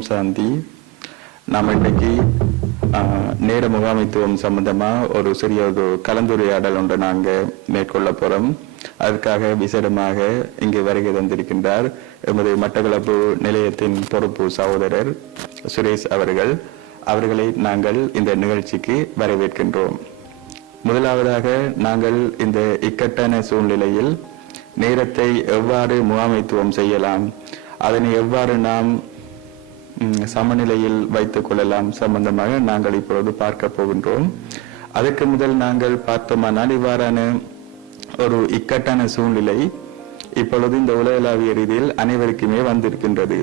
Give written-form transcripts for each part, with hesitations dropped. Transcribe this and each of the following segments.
ஓம் சாந்தி. நாம் இன்றைக்கு நேர முகாமைத்துவம் சம்பந்தமா ஒரு சிறிய ஒரு கலந்துரையாடல் ஒன்றை நாங்கள் மேற்கொள்ள போறோம். அதற்காக விசேடமாக இங்கு வருகை தந்திருக்கின்றார் எமது மட்டக்களப்பு நிலையத்தின் பொறுப்பு சகோதரர் சுரேஷ் அவர்களை நாங்கள் இந்த நிகழ்ச்சிக்கு வரவேற்கின்றோம். முதலாவதாக நாங்கள் இந்த இக்கட்டான சூழ்நிலையில் நேரத்தை எவ்வாறு முகாமைத்துவம் செய்யலாம், அதனை எவ்வாறு நாம் சமநிலையில் வைத்துக் கொள்ளலாம் சம்பந்தமாக நாங்கள் இப்பொழுது பார்க்க போகின்றோம். அதற்கு முதல் நாங்கள் பார்த்தோமானால் இவ்வாறான ஒரு இக்கட்டான சூழ்நிலை இப்பொழுது இந்த உலகளாவிய ரீதியில் அனைவருக்குமே வந்திருக்கின்றது.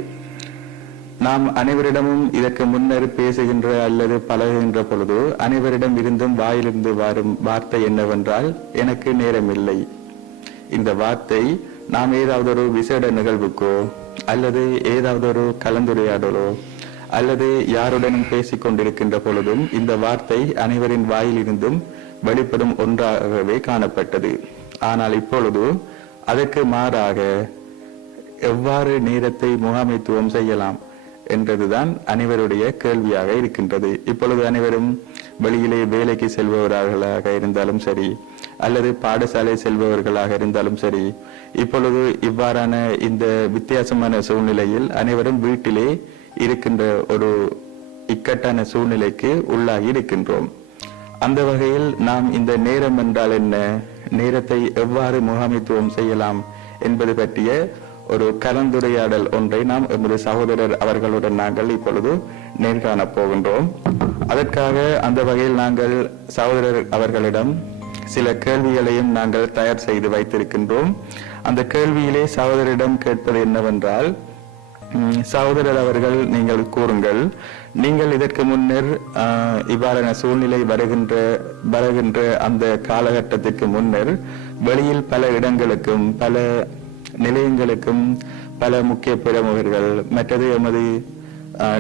நாம் அனைவரிடமும் இதற்கு முன்னர் பேசுகின்ற அல்லது பழகுகின்ற பொழுது அனைவரிடம் இருந்தும் வாயிலிருந்து வரும் வார்த்தை என்னவென்றால், எனக்கு நேரமில்லை. இந்த வார்த்தை நாம் ஏதாவது ஒரு விசேட நிகழ்வுக்கோ அல்லது ஏதாவது ஒரு கலந்துரையாடலோ அல்லது யாருடனும் பேசிக் கொண்டிருக்கின்ற பொழுதும் இந்த வார்த்தை அனைவரின் வாயிலிருந்தும் வெளிப்படும் ஒன்றாகவே காணப்பட்டது. ஆனால் இப்பொழுது அதற்கு மாறாக எவ்வாறு நேரத்தை முகாமைத்துவம் செய்யலாம் என்றதுதான் அனைவருடைய கேள்வியாக இருக்கின்றது. இப்பொழுது அனைவரும் வெளியிலே வேலைக்கு செல்பவர்களாக இருந்தாலும் சரி அல்லது பாடசாலை செல்பவர்களாக இருந்தாலும் சரி, இப்பொழுது இவ்வாறான இந்த வித்தியாசமான சூழ்நிலையில் அனைவரும் வீட்டிலே இருக்கின்ற ஒரு இக்கட்டான சூழ்நிலைக்கு உள்ளாகி இருக்கின்றோம். அந்த வகையில் நாம் இந்த நேரம் என்றால் என்ன, நேரத்தை எவ்வாறு முகாமைத்துவம் செய்யலாம் என்பது பற்றிய ஒரு கலந்துரையாடல் ஒன்றை நாம் எமது சகோதரர் அவர்களுடன் நாங்கள் இப்பொழுது நேர்காண போகின்றோம். அதற்காக அந்த வகையில் நாங்கள் சகோதரர் அவர்களிடம் சில கேள்விகளையும் நாங்கள் தயார் செய்து வைத்திருக்கின்றோம். அந்த கேள்வியிலே சகோதரிடம் கேட்பது என்னவென்றால், சகோதரர் அவர்கள் நீங்கள் கூறுங்கள், நீங்கள் இதற்கு முன்னர் இவ்வாறான சூழ்நிலை வருகின்ற அந்த காலகட்டத்திற்கு முன்னர் வெளியில் பல இடங்களுக்கும் பல நிலையங்களுக்கும் பல முக்கிய பிரமுகர்கள் மற்றது எமது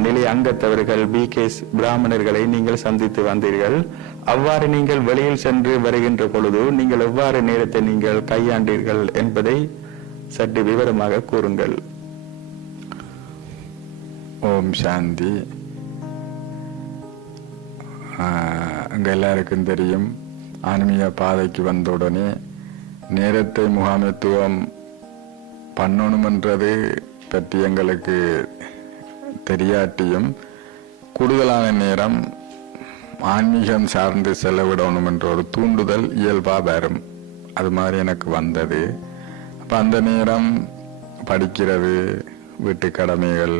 நிலைய அங்கத்தவர்கள் பிகேஸ் பிராமணர்களை நீங்கள் சந்தித்து வந்தீர்கள். அவ்வாறு நீங்கள் வெளியில் சென்று வருகின்ற பொழுது நீங்கள் எவ்வாறு நேரத்தை நீங்கள் கையாண்டீர்கள் என்பதை சற்று விவரமாக கூறுங்கள். ஓம் சாந்தி. அங்க எல்லாருக்கும் தெரியும், ஆன்மீக பாதைக்கு வந்தவுடனே நேரத்தை முகாமைத்துவம் பண்ணணுமென்றது பற்றி எங்களுக்கு தெரியாட்டியும் கூடுதலான நேரம் ஆன்மீகம் சார்ந்து செலவிடணும் என்ற ஒரு தூண்டுதல் இயல்பாக வரும். அது மாதிரி எனக்கு வந்தது. அப்போ அந்த நேரம் படிக்கிறது, வீட்டு கடமைகள்,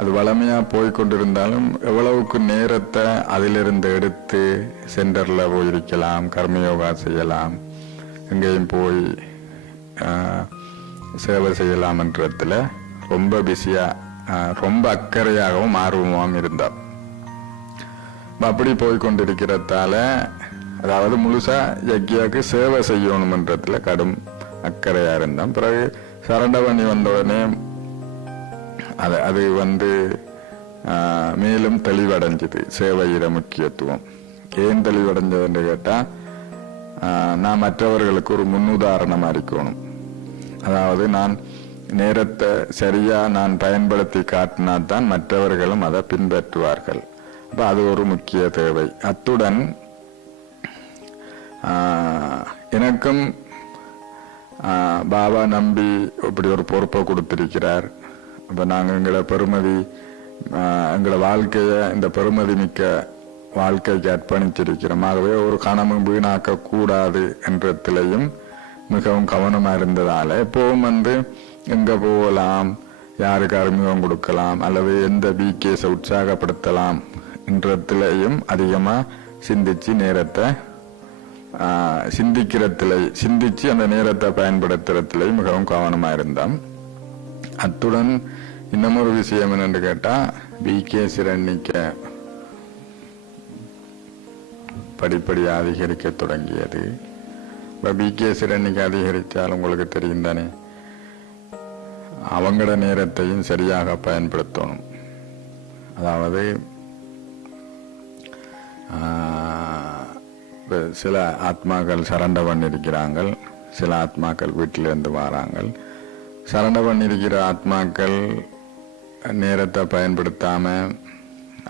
அது வளமையாக போய்கொண்டிருந்தாலும் எவ்வளவுக்கு நேரத்தை அதிலிருந்து எடுத்து சென்டரில் போயிருக்கலாம், கர்மயோகா செய்யலாம், எங்கேயும் போய் சேவை செய்யலாம்ன்றதுல ரொம்ப ரொம்ப அக்கறையாகவும் ஆர்வமாகவும் இருந்தார். அப்படி போய்கொண்டிருக்கிறதால, அதாவது முழுசா யக்கியாவுக்கு சேவை செய்யணும்ன்றதுல கடும் அக்கறையா இருந்தான். பிறகு சரண்டவணி வந்தவுடனே அது மேலும் தெளிவடைஞ்சது சேவையிட முக்கியத்துவம். ஏன் தெளிவடைஞ்சதுன்னு கேட்டா, நான் மற்றவர்களுக்கு ஒரு முன்னுதாரணமா இருக்கணும். அதாவது நான் நேரத்தை சரியா நான் பயன்படுத்தி காட்டினால்தான் மற்றவர்களும் அதை பின்பற்றுவார்கள். அப்ப அது ஒரு முக்கிய தேவை. அத்துடன் எனக்கும் பாபா நம்பி இப்படி ஒரு பொறுப்பை கொடுத்திருக்கிறார். அப்ப நாங்கள் எங்களோட வாழ்க்கைய இந்த பெருமதி மிக்க வாழ்க்கைக்கு அர்ப்பணிச்சிருக்கிறோம். ஆகவே ஒரு கணமும் வீணாக்க கூடாது என்றதிலையும் மிகவும் கவனமா இருந்ததால எப்பவும் எங்க போகலாம், யாருக்கு அறிமுகம் கொடுக்கலாம் அல்லது எந்த பிகேஸை உற்சாகப்படுத்தலாம் என்றதிலையும் அதிகமா சிந்திச்சு நேரத்தை சிந்திச்சு அந்த நேரத்தை பயன்படுத்துறதுலையும் மிகவும் கவனமா இருந்தோம். அத்துடன் இன்னமொரு விஷயம் என்னன்னு கேட்டா, பிகேஸ் எண்ணிக்க படிப்படியாக அதிகரிக்க தொடங்கியது. பிகேஸ் எண்ணிக்கை அதிகரித்தால் உங்களுக்கு தெரியும் தானே, அவங்களோட நேரத்தையும் சரியாக பயன்படுத்தணும். அதாவது சில ஆத்மாக்கள் சரண்ட பண்ணிருக்கிறாங்க, சில ஆத்மாக்கள் வீட்டிலிருந்து வராங்க. சரண்ட பண்ணிருக்கிற ஆத்மாக்கள் நேரத்தை பயன்படுத்தாம,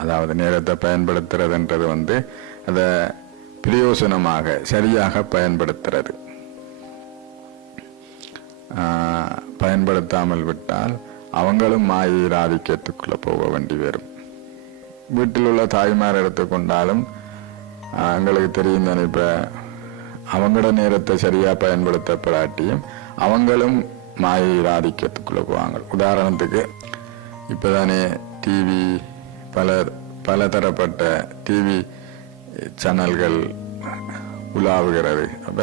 அதாவது நேரத்தை பயன்படுத்துறதுன்றது அதை பிரயோசனமாக சரியாக பயன்படுத்துறது. பயன்படுத்தாமல் விட்டால் அவங்களும் மாயையின் ஆதிக்கத்துக்குள்ள போக வேண்டி வரும். வீட்டில் உள்ள தாய்மார் எடுத்துக்கொண்டாலும் எங்களுக்கு தெரியும் தானே, இப்ப அவங்களோட நேரத்தை சரியா பயன்படுத்தப்படாட்டியும் அவங்களும் மாயையின் ஆதிக்கத்துக்குள்ள போவாங்க. உதாரணத்துக்கு இப்பதானே டிவி பல தரப்பட்ட டிவி சேனல்கள் உலாவுகிறது. அப்ப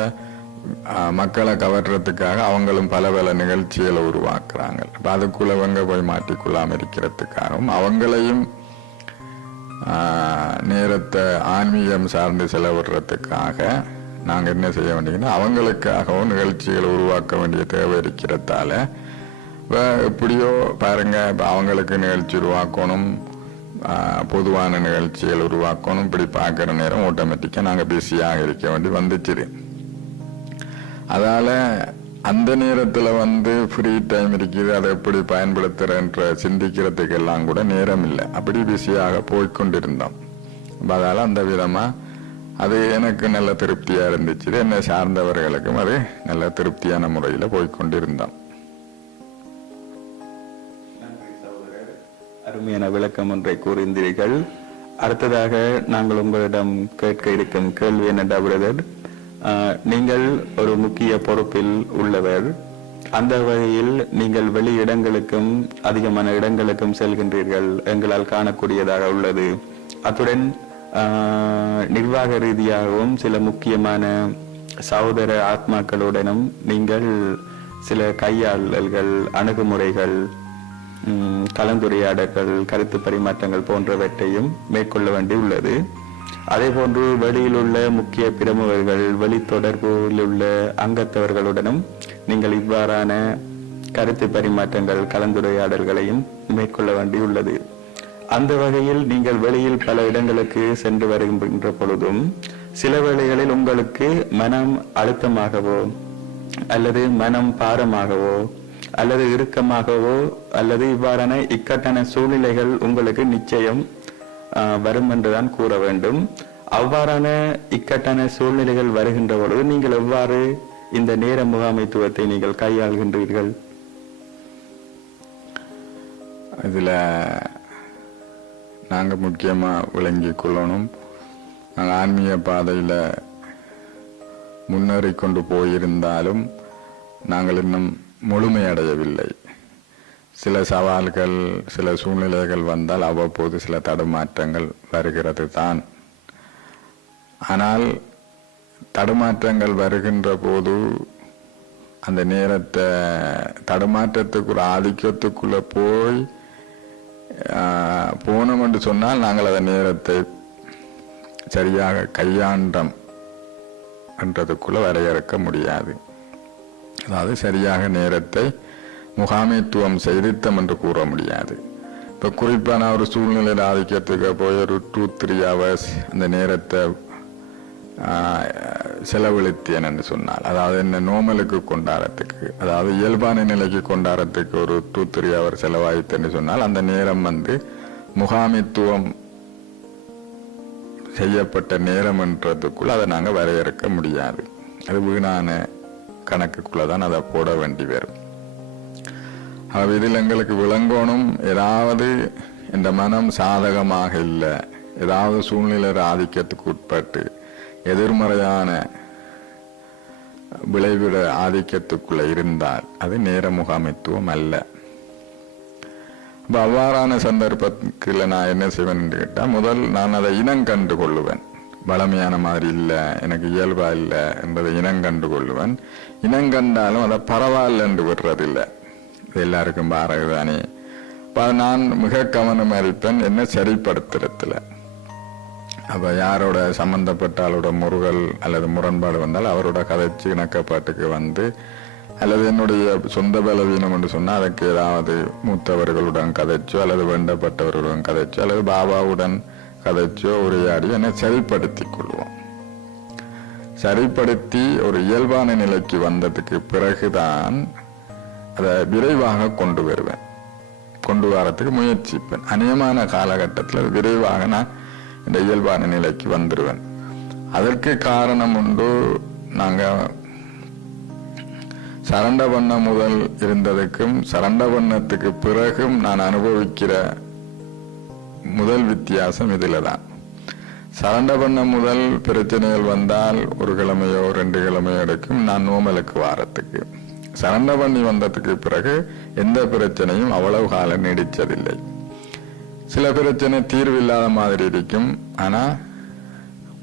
மக்களை கவர்றதுக்காக அவங்களும் பல நிகழ்ச்சிகளை உருவாக்குறாங்க. அப்ப அதுக்குள்ளவங்க போய் மாட்டிக்கொள்ளாம இருக்கிறதுக்காகவும் அவங்களையும் நேரத்தை ஆன்மீகம் சார்ந்து செலவிடுறதுக்காக நாங்க என்ன செய்ய வேண்டியதுன்னா அவங்களுக்காகவும் நிகழ்ச்சிகளை உருவாக்க வேண்டிய தேவை இருக்கிறதால எப்படியோ பாருங்க, இப்ப அவங்களுக்கு நிகழ்ச்சி உருவாக்கணும், பொதுவான நிகழ்ச்சிகள் உருவாக்கணும். இப்படி பார்க்குற நேரம் ஆட்டோமேட்டிக்கா நாங்க பிஸியாக இருக்க வேண்டி வந்துச்சுது. அதால அந்த நேரத்துல ஃப்ரீ டைம் இருக்குது, அதை எப்படி பயன்படுத்துறன்ற சிந்திக்கிறதுக்கு எல்லாம் கூட நேரம் இல்லை. அப்படி பிஸியாக போய்கொண்டிருந்தோம். அதால அந்த விதமா அது எனக்கு நல்ல திருப்தியா இருந்துச்சு. என்னை சார்ந்தவர்களுக்கும் அது நல்ல திருப்தியான முறையில போய்கொண்டிருந்தோம். அருமையான விளக்கம் ஒன்றை கூறியிருந்தீர்கள். அடுத்ததாக நாங்கள் உங்களிடம் கேட்க இருக்கும் கேள்வி என்னடா பிரதர், நீங்கள் ஒரு முக்கிய பொறுப்பில் உள்ளவர். அந்த வகையில் நீங்கள் வெளி இடங்களுக்கும் அதிகமான இடங்களுக்கும் செல்கின்றீர்கள், எங்களால் காணக்கூடியதாக உள்ளது. அத்துடன் நிர்வாக ரீதியாகவும் சில முக்கியமான சகோதர ஆத்மாக்களுடனும் நீங்கள் சில கையாளல்கள், அணுகுமுறைகள், கலந்துரையாடல்கள், கருத்து பரிமாற்றங்கள் போன்றவற்றையும் மேற்கொள்ள வேண்டி உள்ளது. அதே போன்று வெளியில் உள்ள முக்கிய பிரமுகர்கள், வெளி தொடர்பில் உள்ள அங்கத்தவர்களுடனும் நீங்கள் இவ்வாறான கருத்து பரிமாற்றங்கள், கலந்துரையாடல்களையும் மேற்கொள்ள வேண்டியுள்ளது. அந்த வகையில் நீங்கள் வெளியில் பல இடங்களுக்கு சென்று வருகின்ற பொழுதும் சில வேளைகளில் உங்களுக்கு மனம் அழுத்தமாகவோ அல்லது மனம் பாரமாகவோ அல்லது இறுக்கமாகவோ அல்லது இவ்வாறான இக்கட்டான சூழ்நிலைகள் உங்களுக்கு நிச்சயம் வரும் என்றுதான் கூற வேண்டும். அவ்வாறான இக்கட்டான சூழ்நிலைகள் வருகின்ற பொழுது நீங்கள் எவ்வாறு இந்த நேர முகாமைத்துவத்தை நீங்கள் கையாள்கின்றீர்கள்? இதுல நாங்க முக்கியமா விளங்கி கொள்ளணும், நாங்கள் ஆன்மீக பாதையில முன்னேறி கொண்டு போயிருந்தாலும் நாங்கள் இன்னும் முழுமையடையவில்லை. சில சவால்கள், சில சூழ்நிலைகள் வந்தால் அவ்வப்போது சில தடுமாற்றங்கள் வருகிறது தான். ஆனால் தடுமாற்றங்கள் வருகின்ற போது அந்த நேரத்தை தடுமாற்றத்துக்கு ஒரு ஆதிக்கத்துக்குள்ள போனோம் என்று சொன்னால் நாங்கள் அந்த நேரத்தை சரியாக கையாண்டோம் என்றதுக்குள்ள வரையறுக்க முடியாது. அதாவது சரியாக நேரத்தை முகாமைத்துவம் செய்தித்தம் என்று கூற முடியாது. இப்ப குறிப்பான ஒரு சூழ்நிலையில் ஆதிக்கத்துக்கு போய் ஒரு 2-3 hours அந்த நேரத்தை செலவழித்தேன் என்று சொன்னால், அதாவது என்ன நோமலுக்கு கொண்டாடத்துக்கு, அதாவது இயல்பான நிலைக்கு கொண்டாடத்துக்கு ஒரு 2-3 hours செலவாயித்தேன்னு சொன்னால் அந்த நேரம் முகாமைத்துவம் செய்யப்பட்ட நேரம் என்றதுக்குள்ள அதை நாங்கள் வரையறுக்க முடியாது. அது வீணான கணக்குக்குள்ளதான் அதை போட வேண்டி வரும். இதில் எங்களுக்கு விளங்கணும், ஏதாவது இந்த மனம் சாதகமாக இல்லை, ஏதாவது சூழ்நிலை ஆதிக்கத்துக்கு உட்பட்டு எதிர்மறையான விளைவிட ஆதிக்கத்துக்குள்ள இருந்தால் அது நேர முகாமைத்துவம் அல்ல. அவ்வாறான சந்தர்ப்பத்தில் நான் என்ன செய்வேன் என்று கேட்டால், முதல் நான் அதை இனம் கண்டு கொள்ளுவேன். வளமையான மாதிரி இல்லை, எனக்கு இயல்பா இல்லை என்பதை இனம் கண்டு கொள்ளுவேன். இனம் கண்டாலும் அதை பரவாயில்ல என்று விடுறதில்லை. எல்லாருக்கும் பாரகுதானே. நான் மிக கவனம் அளிப்பேன் என்ன சரிப்படுத்துறதுல. அப்ப யாரோட சம்பந்தப்பட்டாலோட முருகல் அல்லது முரண்பாடு வந்தால் அவரோட கதைச்சு இணக்கப்பாட்டுக்கு அல்லது என்னுடைய சொந்த பலவீனம் என்று சொன்னால் அதற்கு ஏதாவது மூத்தவர்களுடன் கதைச்சோ அல்லது வேண்டப்பட்டவர்களுடன் கதைச்சோ அல்லது பாபாவுடன் கதைச்சோ உரையாடி என்னை சரிப்படுத்திக் கொள்வோம். சரிப்படுத்தி ஒரு இயல்பான நிலைக்கு வந்ததுக்கு பிறகுதான் அதை விரைவாக கொண்டு வருவேன். கொண்டு வரத்துக்கு முயற்சிப்பேன். அநேகமான காலகட்டத்தில் விரைவாக நான் இந்த இயல்பான நிலைக்கு வந்துடுவேன். அதற்கு காரணம் உண்டு. நாங்கள் சரண்ட பண்ண முதல் இருந்ததுக்கும் சரண்ட பண்ணத்துக்கு பிறகும் நான் அனுபவிக்கிற முதல் வித்தியாசம் இதில் தான். சரண்ட பண்ண முதல் பிரச்சனைகள் வந்தால் 1 கிழமையோ 2 கிழமையோ எடுக்கும் நான் நோமலுக்கு வாரத்துக்கு. சரண்ட பண்ணி வந்ததுக்கு பிறகு எந்த பிரச்சனையும் அவ்வளவு காலம் நீடிச்சதில்லை. சில பிரச்சனை தீர்வு இல்லாத மாதிரி இருக்கும், ஆனா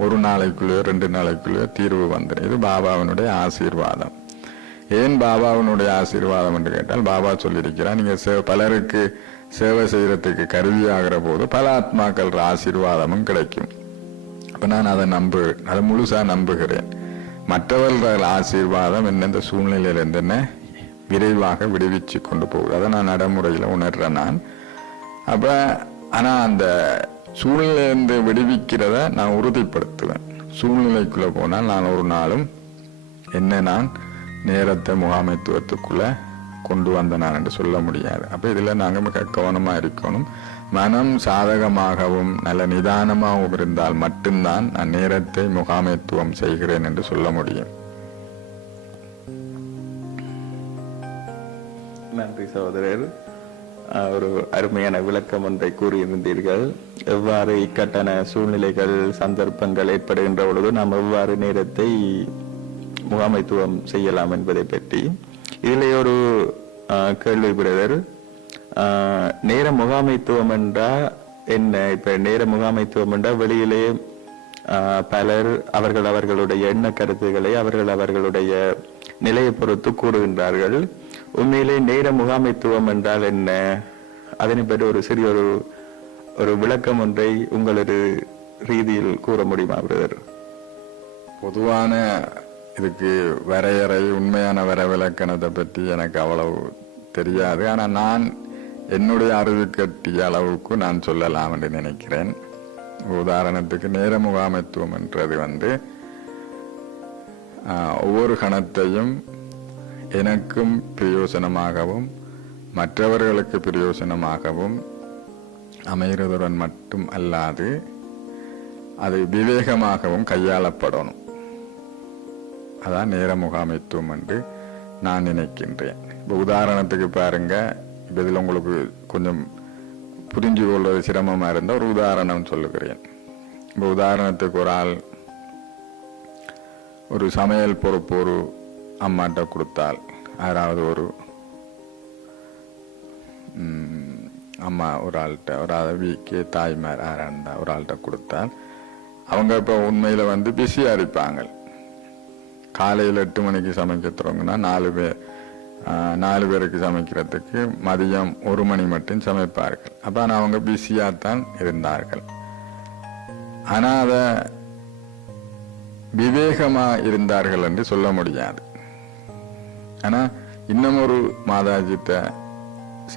1 நாளைக்குள்ளேயோ 2 நாளைக்குள்ளேயோ தீர்வு வந்துடும். இது பாபாவினுடைய ஆசீர்வாதம். ஏன் பாபாவினுடைய ஆசீர்வாதம் என்று கேட்டால், பாபா சொல்லியிருக்கிறார், நீங்க பலருக்கு சேவை செய்யறதுக்கு கருவியாகிற போது பல ஆத்மாக்கள் ஆசீர்வாதமும் கிடைக்கும். அப்ப நான் அதை முழுசா நம்புகிறேன். மற்றவர்கள் ஆசீர்வாதம் என்ன சூழ்நிலையிலிருந்து என்ன விரைவாக விடுவிச்சு கொண்டு போகுது. அதை நான் நடைமுறையில உணர்றேன் நான். அப்ப ஆனா அந்த சூழ்நிலையிலிருந்து விடுவிக்கிறத நான் உறுதிப்படுத்துவேன். சூழ்நிலைக்குள்ள போனால் நான் ஒரு நாளும் நான் நேரத்தை முகாமைத்துவத்துக்குள்ள கொண்டு வந்த நான் என்று சொல்ல முடியாது. அப்ப இதுல நாங்க மிக கவனமா இருக்கணும். மனம் சாதகமாகவும் நல்ல நிதானமாகவும் இருந்தால் மட்டும்தான் நான் நேரத்தை முகாமைத்துவம் செய்கிறேன் என்று சொல்ல முடியும். நன்றி சகோதரர். ஒரு அருமையான விளக்கம் ஒன்றை கூறியிருந்தீர்கள். எவ்வாறு இக்கட்டான சூழ்நிலைகள் சந்தர்ப்பங்கள் ஏற்படுகின்ற பொழுது நாம் எவ்வாறு நேரத்தை முகாமைத்துவம் செய்யலாம் என்பதை பற்றி. இதிலே ஒரு கேள்வி பிரதர், நேர முகாமைத்துவம் என்றா என்ன? இப்ப நேர முகாமைத்துவம் என்றா வெளியிலே பலர் அவர்களுடைய எண்ண கருத்துக்களை அவர்களுடைய நிலையை பொறுத்து கூறுகின்றார்கள். உண்மையிலே நேர முகாமைத்துவம் என்றால் என்ன? அதனை பற்றி ஒரு சிறிய ஒரு விளக்கம் ஒன்றை உங்களது ரீதியில் கூற முடியுமா பிரதர்? பொதுவான இதுக்கு வரையறை, உண்மையான விளக்கணத்தை பற்றி எனக்கு அவ்வளவு தெரியாது. ஆனா நான் என்னுடைய அறிவு கட்டிய அளவுக்கு நான் சொல்லலாம் என்று நினைக்கிறேன். உதாரணத்துக்கு நேர முகாமைத்துவம் என்றது ஒவ்வொரு கணத்தையும் எனக்கும் பிரயோசனமாகவும் மற்றவர்களுக்கு பிரயோசனமாகவும் அமைகிறதுடன் மட்டும் அல்லாது அது விவேகமாகவும் கையாளப்படணும். அதான் நேர முகாமைத்துவம் என்று நான் நினைக்கின்றேன். இப்போ உதாரணத்துக்கு பாருங்க, இப்போ இதில் உங்களுக்கு கொஞ்சம் புரிஞ்சு கொள்வது சிரமமா இருந்தால் ஒரு உதாரணம் சொல்லுகிறேன். இப்போ உதாரணத்துக்கு ஒரு ஆள் ஒரு சமையல் பொறுப்பு ஒரு அம்மாட்ட கொடுத்தால், யாராவது ஒரு அம்மா ஒரு ஆள்கிட்ட, ஒரு வீக்கே தாய்மார் யாராண்டா ஒரு ஆள்கிட்ட கொடுத்தால், அவங்க இப்போ உண்மையில பிஸியா இருப்பாங்க. காலையில் 8 மணிக்கு சமைக்க தொடங்குனா 4 பேருக்கு சமைக்கிறதுக்கு மதியம் 1 மணி மட்டும் சமைப்பார்கள். அப்ப அவங்க பிஸியாத்தான் இருந்தார்கள். ஆனா அத விவேகமா இருந்தார்கள் என்று சொல்ல முடியாது. ஆனா இன்னும் ஒரு மாதாஜித்த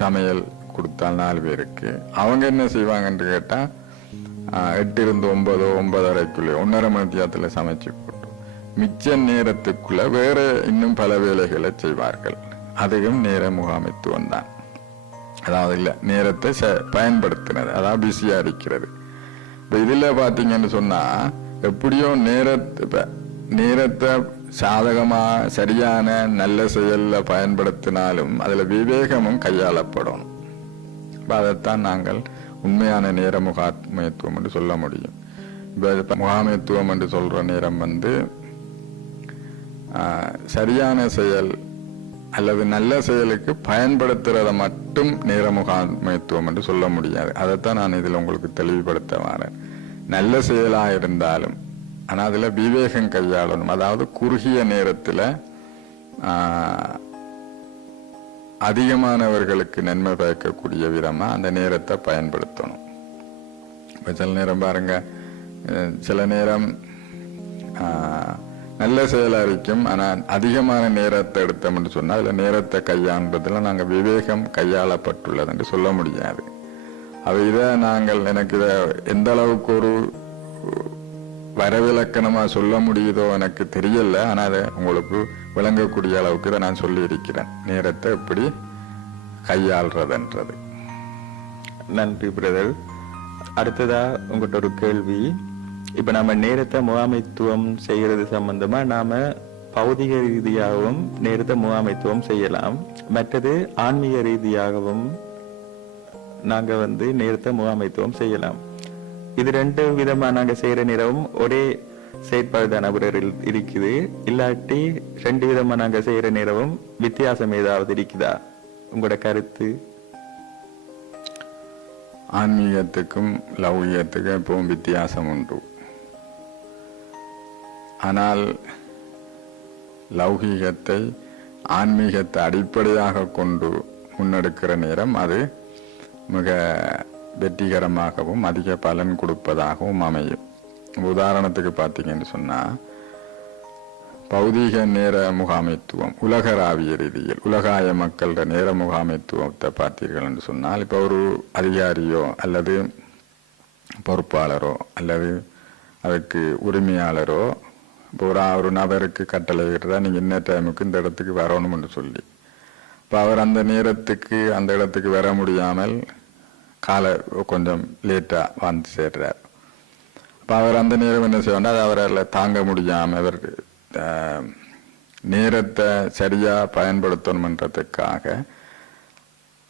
சமையல் கொடுத்தால் 4 பேருக்கு அவங்க என்ன செய்வாங்கன்னு கேட்டா 8 இருந்து 9 9:30 1.5 மணி நேரத்துல சமைச்சு போட்டு மிச்ச நேரத்துக்குள்ள வேற இன்னும் பல வேலைகளை செய்வார்கள். அதுவும் நேர முகாமைத்துவம் தான். அதாவது இல்ல நேரத்தை பயன்படுத்தினது, அதாவது பிஸியா இருக்கிறது. இப்ப இதுல பாத்தீங்கன்னு சொன்னா எப்படியோ நேரத்தை சாதகமா சரியான நல்ல செயல்ல பயன்படுத்தினாலும் அதுல விவேகமும் கையாளப்படணும். அதைத்தான் நாங்கள் உண்மையான நேர முகாமைத்துவம் என்று சொல்ல முடியும். இப்ப முகாமைத்துவம் என்று சொல்ற நேரம் சரியான செயல் அல்லது நல்ல செயலுக்கு பயன்படுத்துறத மட்டும் நேர முகாமைத்துவம் என்று சொல்ல முடியாது. அதைத்தான் நான் இதில் உங்களுக்கு தெளிவுபடுத்த வரேன். நல்ல செயலா இருந்தாலும் ஆனா அதுல விவேகம் கையாளணும். அதாவது குறுகிய நேரத்துல அதிகமானவர்களுக்கு நன்மை பயக்கக்கூடிய விதமா அந்த நேரத்தை பயன்படுத்தணும். இப்ப சில நேரம் பாருங்க, சில நேரம் நல்ல செயலா இருக்கும், ஆனா அதிகமான நேரத்தை எடுத்தோம் என்று சொன்னா அதுல நேரத்தை கையாள்றதுல நாங்க விவேகம் கையாளப்பட்டுள்ளது என்று சொல்ல முடியாது. இதை எனக்கு இதை எந்த அளவுக்கு ஒரு வரவிலக்கணமா சொல்ல முடியுதோ எனக்கு தெரியல. ஆனா அதை உங்களுக்கு விளங்கக்கூடிய அளவுக்கு இதை நான் சொல்லி இருக்கிறேன், நேரத்தை எப்படி கையாள்றதுன்றது. நன்றி பிரதர். அடுத்ததா உங்கள்கிட்ட ஒரு கேள்வி. இப்ப நம்ம நேரத்தை முகாமைத்துவம் செய்யறது சம்பந்தமா நாம பௌதிக ரீதியாகவும் நேரத்தை முகாமைத்துவம் செய்யலாம், மற்றது ஆன்மீக ரீதியாகவும் நாங்க நேரத்தை முகாமைத்துவம் செய்யலாம். இது ரெண்டு விதமா நாங்க செய்யற நேரம் ஒரே செயற்பாடு தான இருக்குது, இல்லாட்டி ரெண்டு விதமா நாங்க செய்யற நேரமும் வித்தியாசம் ஏதாவது இருக்குதா? உங்களோட கருத்து. ஆன்மீகத்துக்கும் லௌகிகத்துக்கும் எப்பவும் வித்தியாசம் உண்டு. ஆனால் லௌகீகத்தை ஆன்மீகத்தை அடிப்படையாக கொண்டு முன்னெடுக்கிற நேரம் அது மிக வெற்றிகரமாகவும் அதிக பலன் கொடுப்பதாகவும் அமையும். உதாரணத்துக்கு பார்த்தீங்கன்னு சொன்னால், பௌதீக நேர முகாமைத்துவம் உலகளாவிய ரீதியில் உலகாய மக்களோட நேர முகாமைத்துவத்தை பார்த்தீர்கள் என்று சொன்னால், இப்போ ஒரு அதிகாரியோ அல்லது பொறுப்பாளரோ அல்லது அதுக்கு உரிமையாளரோ இப்போ ஒரு நபருக்கு கட்டளை விடுறா, நீங்கள் என்ன டைமுக்கு இந்த இடத்துக்கு வரணும்னு சொல்லி, இப்போ அவர் அந்த நேரத்துக்கு அந்த இடத்துக்கு வர முடியாமல் கொஞ்சம் லேட்டாக வந்து சேர்றார். இப்போ அவர் அந்த நேரம் என்ன செய்வார், அது அவரால் தாங்க முடியாமல் அவர் நேரத்தை சரியாக பயன்படுத்தணுன்றதுக்காக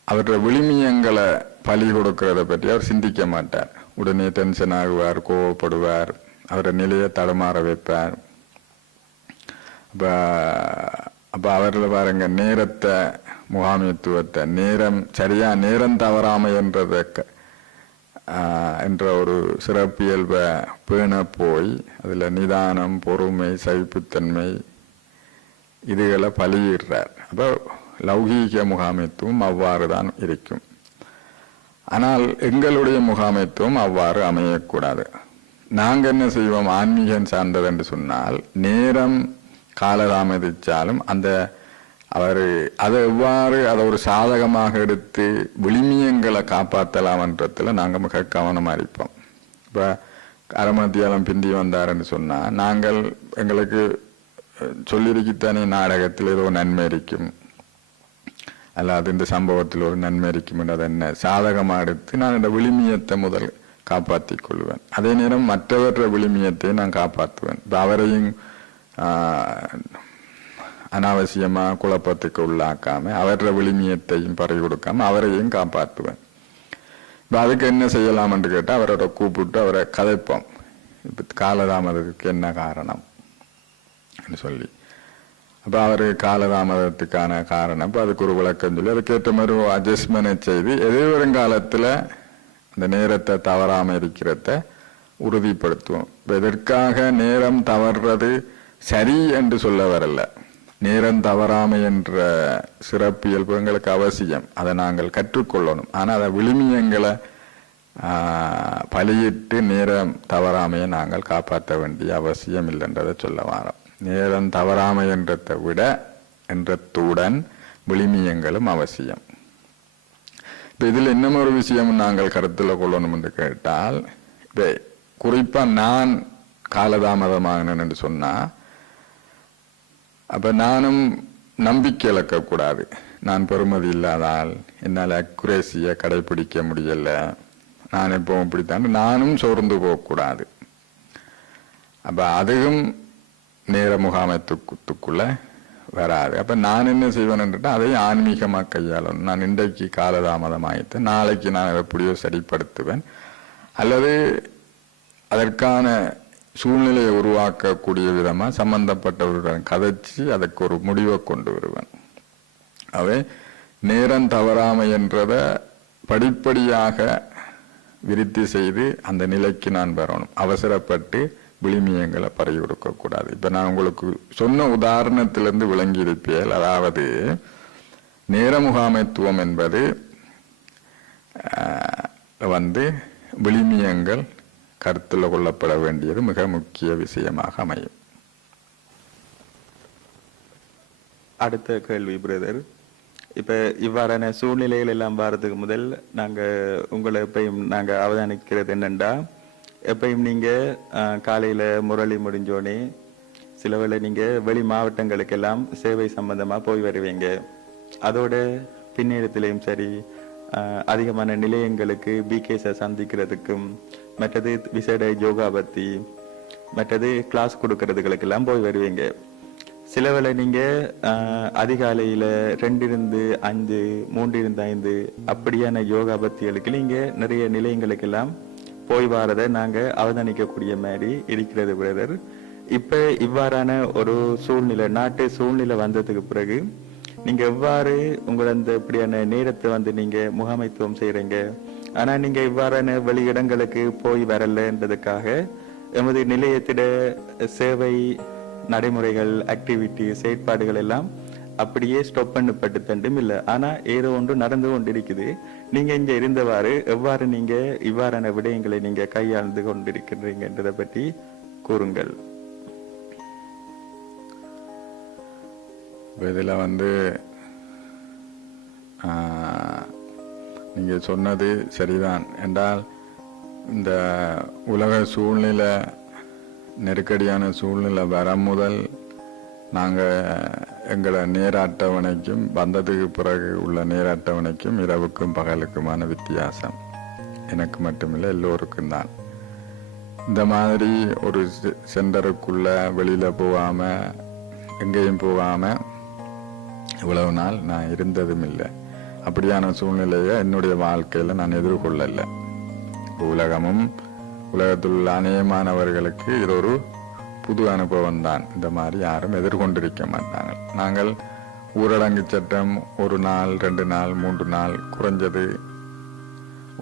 அவருடைய விழுமியங்களை பலி கொடுக்கறத பற்றி அவர் சிந்திக்க மாட்டார். உடனே டென்ஷன் ஆகுவார், கோவப்படுவார், அவருடைய நிலையை தடுமாற வைப்பார். அப்போ அவரில் பாருங்க, நேரத்தை முகாமைத்துவத்தை நேரம் தவறாமை என்ற ஒரு சிறப்பியல்பை பேண போய் அதில் நிதானம், பொறுமை, சகிப்புத்தன்மை இதுகளை பலியிடுறார். அப்போ லௌகீக முகாமைத்துவம் அவ்வாறு தான் இருக்கும். ஆனால் எங்களுடைய முகாமைத்துவம் அவ்வாறு அமையக்கூடாது. நாங்கள் என்ன செய்வோம், ஆன்மீகம் சார்ந்தது என்று சொன்னால், நேரம் காலதாமதிச்சாலும் அதை எவ்வாறு அதை ஒரு சாதகமாக எடுத்து விழுமியங்களை காப்பாற்றலாம்ன்றதுல நாங்கள் மிக கவனமாக இருப்போம். இப்போ அரைமத்தியாலம் பிந்தி வந்தாருன்னு சொன்னால், நாங்கள் எங்களுக்கு சொல்லியிருக்கத்தானே நாடகத்தில் ஏதோ நன்மை இருக்கும், அல்லாது இந்த சம்பவத்தில் ஒரு நன்மை இருக்கும், அதை என்ன சாதகமாக எடுத்து நான் இந்த விழுமியத்தை முதல் காப்பாற்றி கொள்வேன். அதே நேரம் மற்றவற்ற விழுமியத்தை நான் காப்பாற்றுவேன். இப்போ அவரையும் அனாவசியமாக குழப்பத்துக்கு உள்ளாக்காம அவர விழுமியத்தையும் பறி கொடுக்காம அவரையும் காப்பாற்றுவேன். இப்போ அதுக்கு என்ன செய்யலாம் என்று கேட்டால், அவரோட கூப்பிட்டு அவரை கதைப்போம். இப்போ காலதாமதத்துக்கு என்ன காரணம் சொல்லி, அப்போ அவர் காலதாமதத்துக்கான காரணம், இப்போ அதுக்கு ஒரு விளக்கம் சொல்லி அதுக்கேற்ற மாதிரி அட்ஜஸ்ட்மெண்ட் செய்து எதிர்வருங்காலத்தில் அந்த நேரத்தை தவறாமல் இருக்கிறத உறுதிப்படுத்துவோம். இப்போ எதற்காக நேரம் தவறுறது சரி என்று சொல்ல வரல, நேரம் தவறாமை என்ற சிறப்பியல்பு எங்களுக்கு அவசியம், அதை நாங்கள் கற்றுக்கொள்ளணும். ஆனால் அதை விழுமியங்களை பலியிட்டு நேரம் தவறாமையை நாங்கள் காப்பாற்ற வேண்டிய அவசியம் இல்லைன்றதை சொல்ல வரோம். நேரம் தவறாமை என்றதை விட என்றத்துடன் விழுமியங்களும் அவசியம். இப்போ இதில் இன்னும் ஒரு விஷயம் நாங்கள் கருத்தில் கொள்ளணும் என்று கேட்டால், இப்போ குறிப்பாக நான் காலதாமதமாகினேன் என்று சொன்னால், அப்போ நானும் நம்பிக்கை இழக்கக்கூடாது. நான் பெறுமதி இல்லாதால், என்னால் அக்குரேசியை கடைபிடிக்க முடியலை, நான் எப்பவும் இப்படித்தான், நானும் சோர்ந்து போகக்கூடாது. அப்போ அதுவும் நேர முகாமைத்துக்குள்ள வராது. அப்போ நான் என்ன செய்வேன்னுட்டா அதையும் ஆன்மீகமாக கையாளணும். நான் இன்றைக்கு காலதாமதமாயிட்டு நாளைக்கு நான் எப்படியோ சரிப்படுத்துவேன், அல்லது அதற்கான சூழ்நிலையை உருவாக்கக்கூடிய விதமாக சம்பந்தப்பட்டவர்களுடன் கதைச்சி அதற்கு ஒரு முடிவை கொண்டு வருவேன். அவை நேரம் தவறாமை என்றதை படிப்படியாக விருத்தி செய்து அந்த நிலைக்கு நான் வரணும். அவசரப்பட்டு விழுமியங்களை பறி கொடுக்கக்கூடாது. இப்போ நான் உங்களுக்கு சொன்ன உதாரணத்திலிருந்து விளங்கி இருப்பேன். அதாவது நேர முகாமைத்துவம் என்பது விழுமியங்கள் கருத்தில் கொள்ளப்பட வேண்டியது மிக முக்கிய விஷயமாக அமையும். அடுத்த கேள்வி பிரதர். இப்ப இவ்வாறான சூழ்நிலைகள் எல்லாம் வர்றதுக்கு முதல் உங்களை எப்பயும் நாங்க அவதானிக்கிறது என்னண்டா, எப்பயும் நீங்க காலையில முரளி முடிஞ்சோடனே சில வேளை நீங்க வெளி மாவட்டங்களுக்கெல்லாம் சேவை சம்பந்தமா போய் வருவீங்க. அதோட பின்னேரத்திலையும் சரி, அதிகமான நிலையங்களுக்கு பிகேஸை சந்திக்கிறதுக்கும், மற்றது விசேட யோகா பற்றி, மற்றது கிளாஸ் கொடுக்கறதுகளுக்கெல்லாம் போய் வருவீங்க. சில வேளை நீங்கள் அதிகாலையில் 2-5, 3-5 அப்படியான யோகா பத்திகளுக்கு நீங்கள் நிறைய நிலையங்களுக்கெல்லாம் போய் வாரதை நாங்கள் அவதானிக்கக்கூடிய மாதிரி இருக்கிறது பிரதர். இப்போ இவ்வாறான ஒரு சூழ்நிலை, நாட்டு சூழ்நிலை வந்ததுக்கு பிறகு நீங்கள் எவ்வாறு உங்களை அந்த இப்படியான நேரத்தை வந்து நீங்கள் முகாமைத்துவம் செய்கிறீங்க, ஆனால் நீங்கள் இவ்வாறான வெளியிடங்களுக்கு போய் வரலன்றதுக்காக எமது நிலையத்திட சேவை நடைமுறைகள், ஆக்டிவிட்டி, செயற்பாடுகள் எல்லாம் அப்படியே ஸ்டாப் பண்ணப்பட்டு தண்டும் இல்லை. ஆனால் ஏதோ ஒன்று நடந்து கொண்டு இருக்குது. நீங்கள் இங்கே இருந்தவாறு எவ்வாறு நீங்கள் இவ்வாறான விடயங்களை நீங்கள் கையாண்டு கொண்டிருக்கின்றீங்கன்றதை பற்றி கூறுங்கள். இதில் வந்து நீங்கள் சொன்னது சரிதான். என்றால் இந்த உலக சூழ்நிலை, நெருக்கடியான சூழ்நிலை வர முதல் நாங்கள் எங்களை நேர அட்டவணைக்கும் வந்ததுக்கு பிறகு உள்ள நேர அட்டவணைக்கும் இரவுக்கும் பகலுக்குமான வித்தியாசம் எனக்கு மட்டுமில்லை, எல்லோருக்கும் தான். இந்த மாதிரி ஒரு சென்டருக்குள்ள வெளியில் போகாமல் எங்கேயும் போகாமல் இவ்வளவு நாள் நான் இருந்ததும் இல்லை. அப்படியான சூழ்நிலையை என்னுடைய வாழ்க்கையில் நான் எதிர்கொள்ளலை. உலகத்தில் உள்ள அநேகமானவர்களுக்கு இது ஒரு புது அனுபவம் தான். இந்த மாதிரி யாரும் எதிர்கொண்டிருக்க மாட்டாங்க. நாங்கள் ஊரடங்கு சட்டம் 1 நாள், 2 நாள், 3 நாள், குறைஞ்சது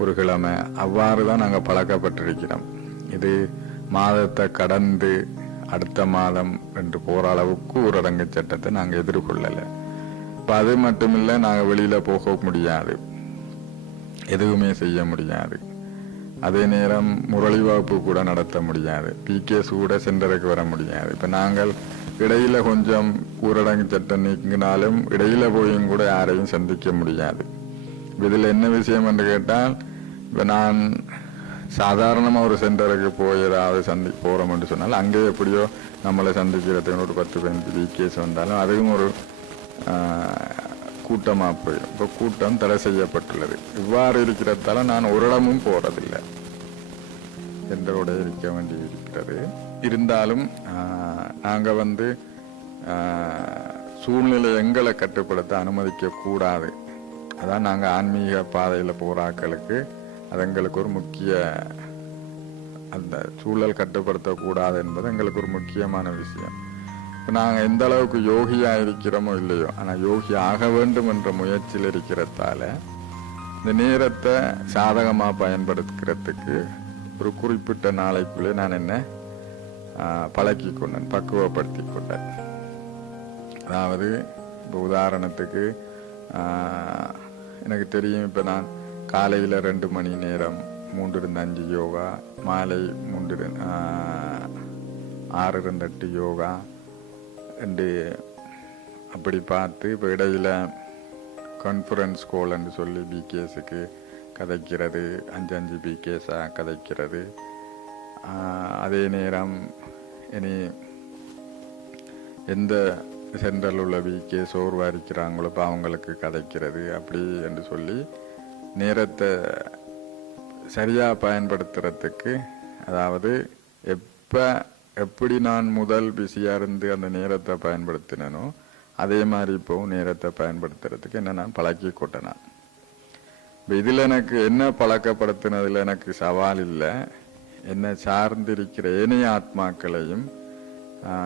ஒரு கிழமை, அவ்வாறு தான் நாங்கள் பழக்கப்பட்டிருக்கிறோம். இது மாதத்தை கடந்து அடுத்த மாதம் என்று போகிற அளவுக்கு ஊரடங்கு சட்டத்தை நாங்கள் எதிர்கொள்ளலை. இப்போ அது மட்டுமில்லை, நாங்கள் வெளியில் போக முடியாது, எதுவுமே செய்ய முடியாது. அதே நேரம் முரளி வகுப்பு கூட நடத்த முடியாது, பிகேஸ் கூட சென்டருக்கு வர முடியாது. இப்போ நாங்கள் இடையில கொஞ்சம் ஊரடங்கு சட்டம் நீக்கினாலும் இடையில போயும் கூட யாரையும் சந்திக்க முடியாது. இதில் என்ன விஷயம் என்று கேட்டால், இப்போ நான் சாதாரணமாக ஒரு சென்டருக்கு போய் ஏதாவது போகிறோம் என்று சொன்னால் அங்கே எப்படியோ நம்மளை சந்திக்கிறதுக்கு ஒரு 10-15 பிகேஸ் வந்தாலும் அதுவும் ஒரு கூட்டமாக போயிடும். இப்போ கூட்டம் தடை செய்யப்பட்டுள்ளது. இவ்வாறு இருக்கிறதால நான் ஒரு இடமும் போறதில்லை, சென்றோட இருக்க வேண்டி இருக்கிறது. இருந்தாலும் நாங்கள் வந்து சூழ்நிலை எங்களை கட்டுப்படுத்த அனுமதிக்க கூடாது. அதான் நாங்கள் ஆன்மீக பாதையில் போராக்களுக்கு அது எங்களுக்கு ஒரு முக்கிய, அந்த சூழல் கட்டுப்படுத்தக்கூடாது என்பது எங்களுக்கு ஒரு முக்கியமான விஷயம். இப்போ நாங்கள் எந்த அளவுக்கு யோகியாக இருக்கிறோமோ இல்லையோ, ஆனால் யோகி ஆக வேண்டும் என்ற முயற்சியில் இருக்கிறதால இந்த நேரத்தை சாதகமாக பயன்படுத்துகிறதுக்கு ஒரு குறிப்பிட்ட நாளைக்குள்ளே நான் என்ன பழக்கி கொண்டேன், பக்குவப்படுத்தி கொண்டேன். அதாவது இப்போ உதாரணத்துக்கு எனக்கு தெரியும், இப்போ நான் காலையில் 2 மணி நேரம் 3-5 யோகா, மாலை 6-8 யோகா என்று அப்படி பார்த்து, இப்போ இடையில் கான்ஃபரன்ஸ் கோல்ன்னு சொல்லி பிகேஸுக்கு கதைக்கிறது, 5 பிகேஸாக கதைக்கிறது. அதே நேரம் இனி எந்த சென்ட்ரல் உள்ள பிகே சோர்வாக இருக்கிறாங்களோ இப்போ அவங்களுக்கு கதைக்கிறது, அப்படி என்று சொல்லி நேரத்தை சரியாக பயன்படுத்துறதுக்கு, அதாவது எப்படி நான் முதல் பிஸியாக இருந்து அந்த நேரத்தை பயன்படுத்தினோ அதே மாதிரி இப்போவும் நேரத்தை பயன்படுத்துறதுக்கு என்ன நான் பழக்கி கொட்டேன். இப்போ இதில் எனக்கு என்ன பழக்கப்படுத்தினதில் எனக்கு சவால் இல்லை, என்னை சார்ந்திருக்கிற ஏனைய ஆத்மாக்களையும்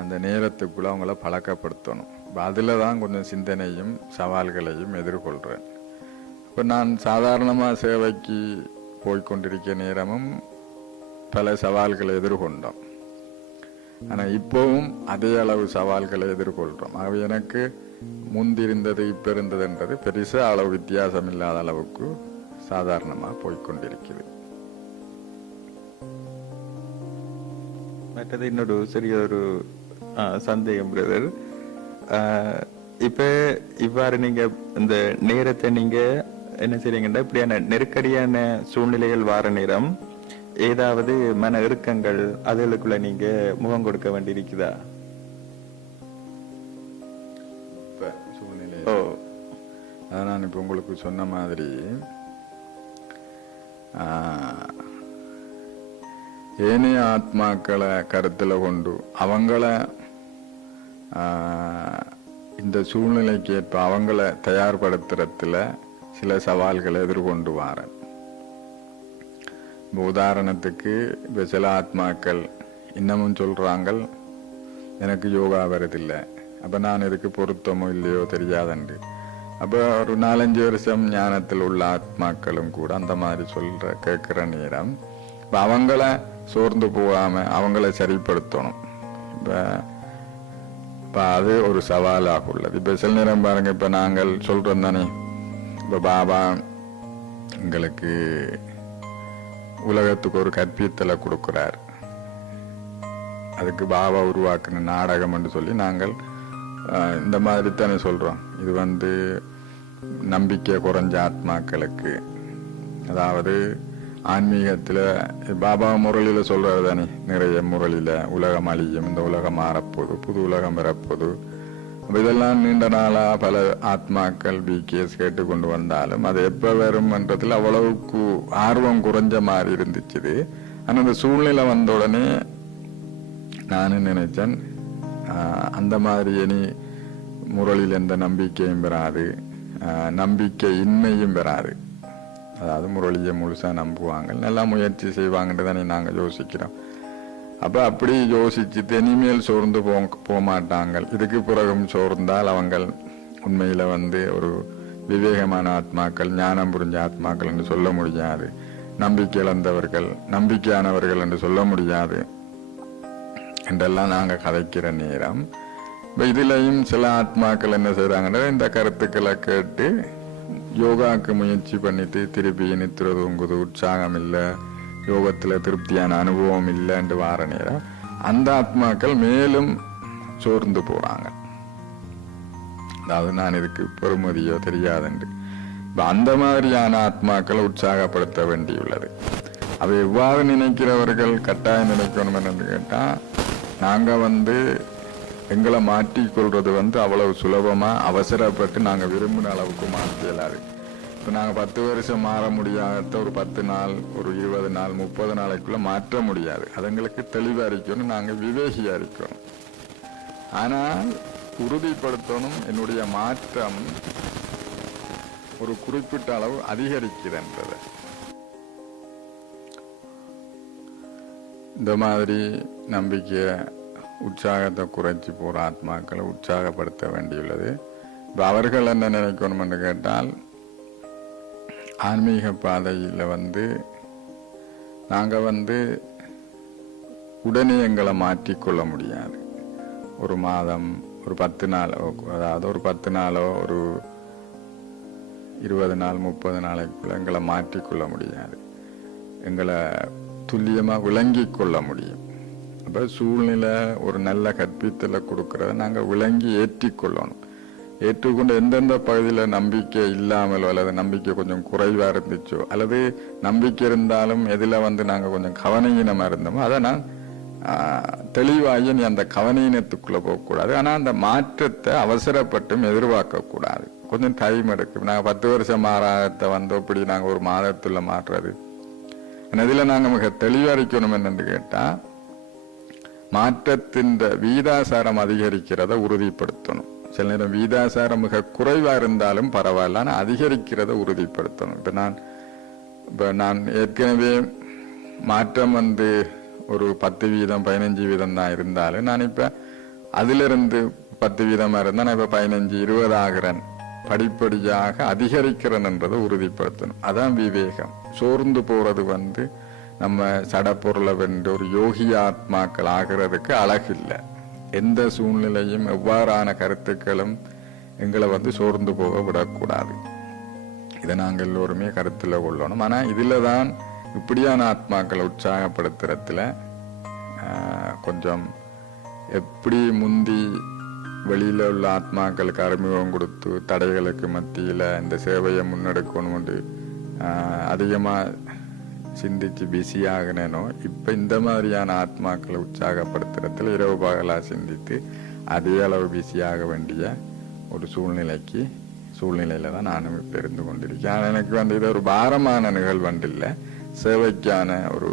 அந்த நேரத்துக்குள்ளே அவங்கள பழக்கப்படுத்தணும். இப்போ அதில் தான் கொஞ்சம் சிந்தனையும் சவால்களையும் எதிர்கொள்கிறேன். இப்போ நான் சாதாரணமாக சேவைக்கு போய்கொண்டிருக்க நேரமும் பல சவால்களை எதிர்கொண்டோம். ஆனால் இப்போவும் அதே அளவு சவால்களை எதிர்கொள்கிறோம். ஆகவே எனக்கு முந்திருந்தது இப்போ இருந்ததுன்றது பெருசாக அளவு வித்தியாசம் இல்லாத அளவுக்கு சாதாரணமாக போய்கொண்டிருக்கிறது. மற்றது இன்னொரு சிறிய ஒரு சந்தேகம் பிரதர், இப்போ இவ்வாறு நீங்கள் இந்த நேரத்தை நீங்கள் என்ன செய்றீங்கன்னா, இப்படியான நெருக்கடியான சூழ்நிலைகள் வார நேரம் ஏதாவது மன இறுக்கங்கள் அதுகளுக்குள்ள நீங்க முகம் கொடுக்க வேண்டியிருக்குதா? சூழ்நிலை நான் இப்போ உங்களுக்கு சொன்ன மாதிரி ஏனைய ஆத்மாக்களை கருத்தில் கொண்டு அவங்கள இந்த சூழ்நிலைக்கு ஏற்ப அவங்கள தயார்படுத்துறதுல சில சவால்களை எதிர்கொண்டு வாரேன். உதாரணத்துக்கு இப்போ சில ஆத்மாக்கள் இன்னமும் சொல்றாங்க, எனக்கு யோகா வருதில்லை, அப்போ நான் இதுக்கு பொருத்தமோ இல்லையோ தெரியாதண்டு. அப்போ ஒரு 4-5 வருஷம் ஞானத்தில் உள்ள ஆத்மாக்களும் கூட அந்த மாதிரி கேட்குற நேரம் இப்போ அவங்கள சோர்ந்து போகாமல் அவங்கள சரிப்படுத்தணும். இப்போ அது ஒரு சவாலாக உள்ளது. இப்போ சில நேரம் பாருங்க, இப்போ நாங்கள் சொல்கிறோம் தானே, இப்போ பாபா எங்களுக்கு உலகத்துக்கு ஒரு கற்பித்தலை கொடுக்குறார், அதுக்கு பாபா உருவாக்குன நாடகம் என்று சொல்லி நாங்கள் இந்த மாதிரி தானே சொல்கிறோம். இது நம்பிக்கை குறைஞ்ச ஆத்மாக்களுக்கு, அதாவது ஆன்மீகத்தில் பாபா முரளியில் சொல்கிறது தானே, நிறைய முரளியில் உலகம் அழியும், இந்த உலகம் மாறப்போது, புது உலகம் வரப்போது. இதெல்லாம் நீண்ட நாளாக பல ஆத்மாக்கள் பிகேஎஸ் கேட்டுக்கொண்டு வந்தாலும் அது எப்போ வரும்ன்றதுல அவ்வளவுக்கு ஆர்வம் குறைஞ்ச மாதிரி இருந்துச்சு. ஆனால் அந்த சூழ்நிலை வந்த உடனே நானும் நினைச்சேன், அந்த மாதிரி இனி முரளில் எந்த நம்பிக்கையும் பெறாது, நம்பிக்கை இன்மையும் பெறாது. அதாவது முரளியை முழுசா நம்புவாங்க, நல்லா முயற்சி செய்வாங்கன்னு தானே நாங்கள் யோசிக்கிறோம். அப்போ அப்படி யோசிச்சு இனிமேல் சோர்ந்து போக மாட்டாங்க. இதுக்கு பிறகும் சோர்ந்தால் அவங்க உண்மையில் ஒரு விவேகமான ஆத்மாக்கள், ஞானம் புரிஞ்ச ஆத்மாக்கள் என்று சொல்ல முடியாது, நம்பிக்கை இழந்தவர்கள், நம்பிக்கையானவர்கள் என்று சொல்ல முடியாது என்றெல்லாம் நாங்கள் கதைக்கிற நேரம், இப்போ இதுலையும் சில ஆத்மாக்கள் என்ன செய்கிறாங்கன்னா இந்த கருத்துக்களை கேட்டு யோகாவுக்கு முயற்சி பண்ணிட்டு திருப்பி நித்திர தூங்குது, உற்சாகம் இல்லை, யோகத்தில் திருப்தியான அனுபவம் இல்லைன்னு வார நேரம் அந்த ஆத்மாக்கள் மேலும் சோர்ந்து போகிறாங்க. அதாவது நான் இதுக்கு பெருமதியோ தெரியாதுண்டு. இப்போ அந்த மாதிரியான ஆத்மாக்களை உற்சாகப்படுத்த வேண்டியுள்ளது. அதை எவ்வாறு நினைக்கிறவர்கள் கட்டாயம் நினைக்கணும் என்று கேட்டால், நாங்கள் எங்களை மாற்றிக்கொள்வது அவ்வளவு சுலபமாக அவசரப்பட்டு நாங்கள் விரும்பின அளவுக்கு மாற்றியலாது. இப்போ நாங்கள் 10 வருஷம் மாற முடியாத ஒரு 10 நாள், ஒரு 20 நாள், 30 நாளைக்குள்ள மாற்ற முடியாது. அது எங்களுக்கு தெளிவாக இருக்கணும், நாங்கள் விவேகியாக இருக்கணும். ஆனால் உறுதிப்படுத்தணும், என்னுடைய மாற்றம் ஒரு குறிப்பிட்ட அளவு அதிகரிக்கிறதுன்றதை. இந்த மாதிரி நம்பிக்கையை உற்சாகத்தை குறைச்சி போகிற ஆத்மாக்களை உற்சாகப்படுத்த வேண்டியுள்ளது. இப்போ அவர்கள் என்ன நினைக்கணும்னு கேட்டால், ஆன்மீக பாதையில் நாங்கள் உடனே எங்களை மாற்றிக்கொள்ள முடியாது. ஒரு மாதம், ஒரு 10 நாள், அதாவது ஒரு 10 நாளோ ஒரு 20 நாள், 30 நாளைக்குள்ள எங்களை மாற்றிக்கொள்ள முடியாது. எங்களை துல்லியமாக விளங்கி கொள்ள முடியும். அப்போ சூழ்நிலை ஒரு நல்ல கற்பித்தலை கொடுக்கறத நாங்கள் விளங்கி ஏற்றிக்கொள்ளணும். ஏற்றுக்கொண்டு எந்தெந்த பகுதியில் நம்பிக்கை இல்லாமல் அல்லது நம்பிக்கை கொஞ்சம் குறைவாக இருந்துச்சோ, அல்லது நம்பிக்கை இருந்தாலும் எதில் நாங்கள் கொஞ்சம் கவனீனமாக இருந்தோமோ அதை நான் தெளிவாகி நீ அந்த கவனீனத்துக்குள்ளே போகக்கூடாது. ஆனால் அந்த மாற்றத்தை அவசரப்பட்டும் எதிர்பார்க்கக்கூடாது. கொஞ்சம் டைம் எடுக்கும். நாங்கள் 10 வருஷம் மாறாகத்தை இப்படி நாங்கள் ஒரு மாதத்துல மாற்றுறது. இதில் நாங்கள் மிக தெளிவாக இருக்கணும் என்னென்று கேட்டால், மாற்றத்தின் வீதாசாரம் அதிகரிக்கிறத உறுதிப்படுத்தணும். சில நேரம் வீதாசாரம் மிக குறைவாக இருந்தாலும் பரவாயில்ல, ஆனால் அதிகரிக்கிறத உறுதிப்படுத்தணும். இப்போ நான் ஏற்கனவே மாற்றம் ஒரு 10% 15% தான் இருந்தாலும், நான் இப்போ அதிலிருந்து 10% இருந்தால் நான் இப்போ 15, 20 ஆகிறேன். படிப்படியாக அதிகரிக்கிறேன் என்றதை உறுதிப்படுத்தணும். அதான் விவேகம். சோர்ந்து போறது நம்ம சடப்பொருளை வென்று ஒரு யோகி ஆத்மாக்கள் ஆகிறதுக்கு அழகில்லை. எந்த சூழ்நிலையும் எவ்வாறான கருத்துக்களும் எங்களை சோர்ந்து போக விடக்கூடாது. இதை நாங்கள் எல்லோருமே கருத்தில் கொள்ளணும். ஆனால் இதில் தான் இப்படியான ஆத்மாக்களை உற்சாகப்படுத்துறதுல கொஞ்சம் எப்படி முந்தி வெளியில் உள்ள ஆத்மாக்களுக்கு அறிமுகம் கொடுத்து தடைகளுக்கு மத்தியில் இந்த சேவையை முன்னெடுக்கணும் அதிகமாக சிந்திச்சு பிஸியாகினோ, இப்போ இந்த மாதிரியான ஆத்மாக்களை உற்சாகப்படுத்துறதுல இரவு பகலாக சிந்தித்து அதே அளவு பிஸியாக வேண்டிய ஒரு சூழ்நிலையில தான் நானும் இப்போ இருந்து கொண்டிருக்கேன். எனக்கு இது ஒரு பாரமான நிகழ்வு இல்லை. சேவைக்கான ஒரு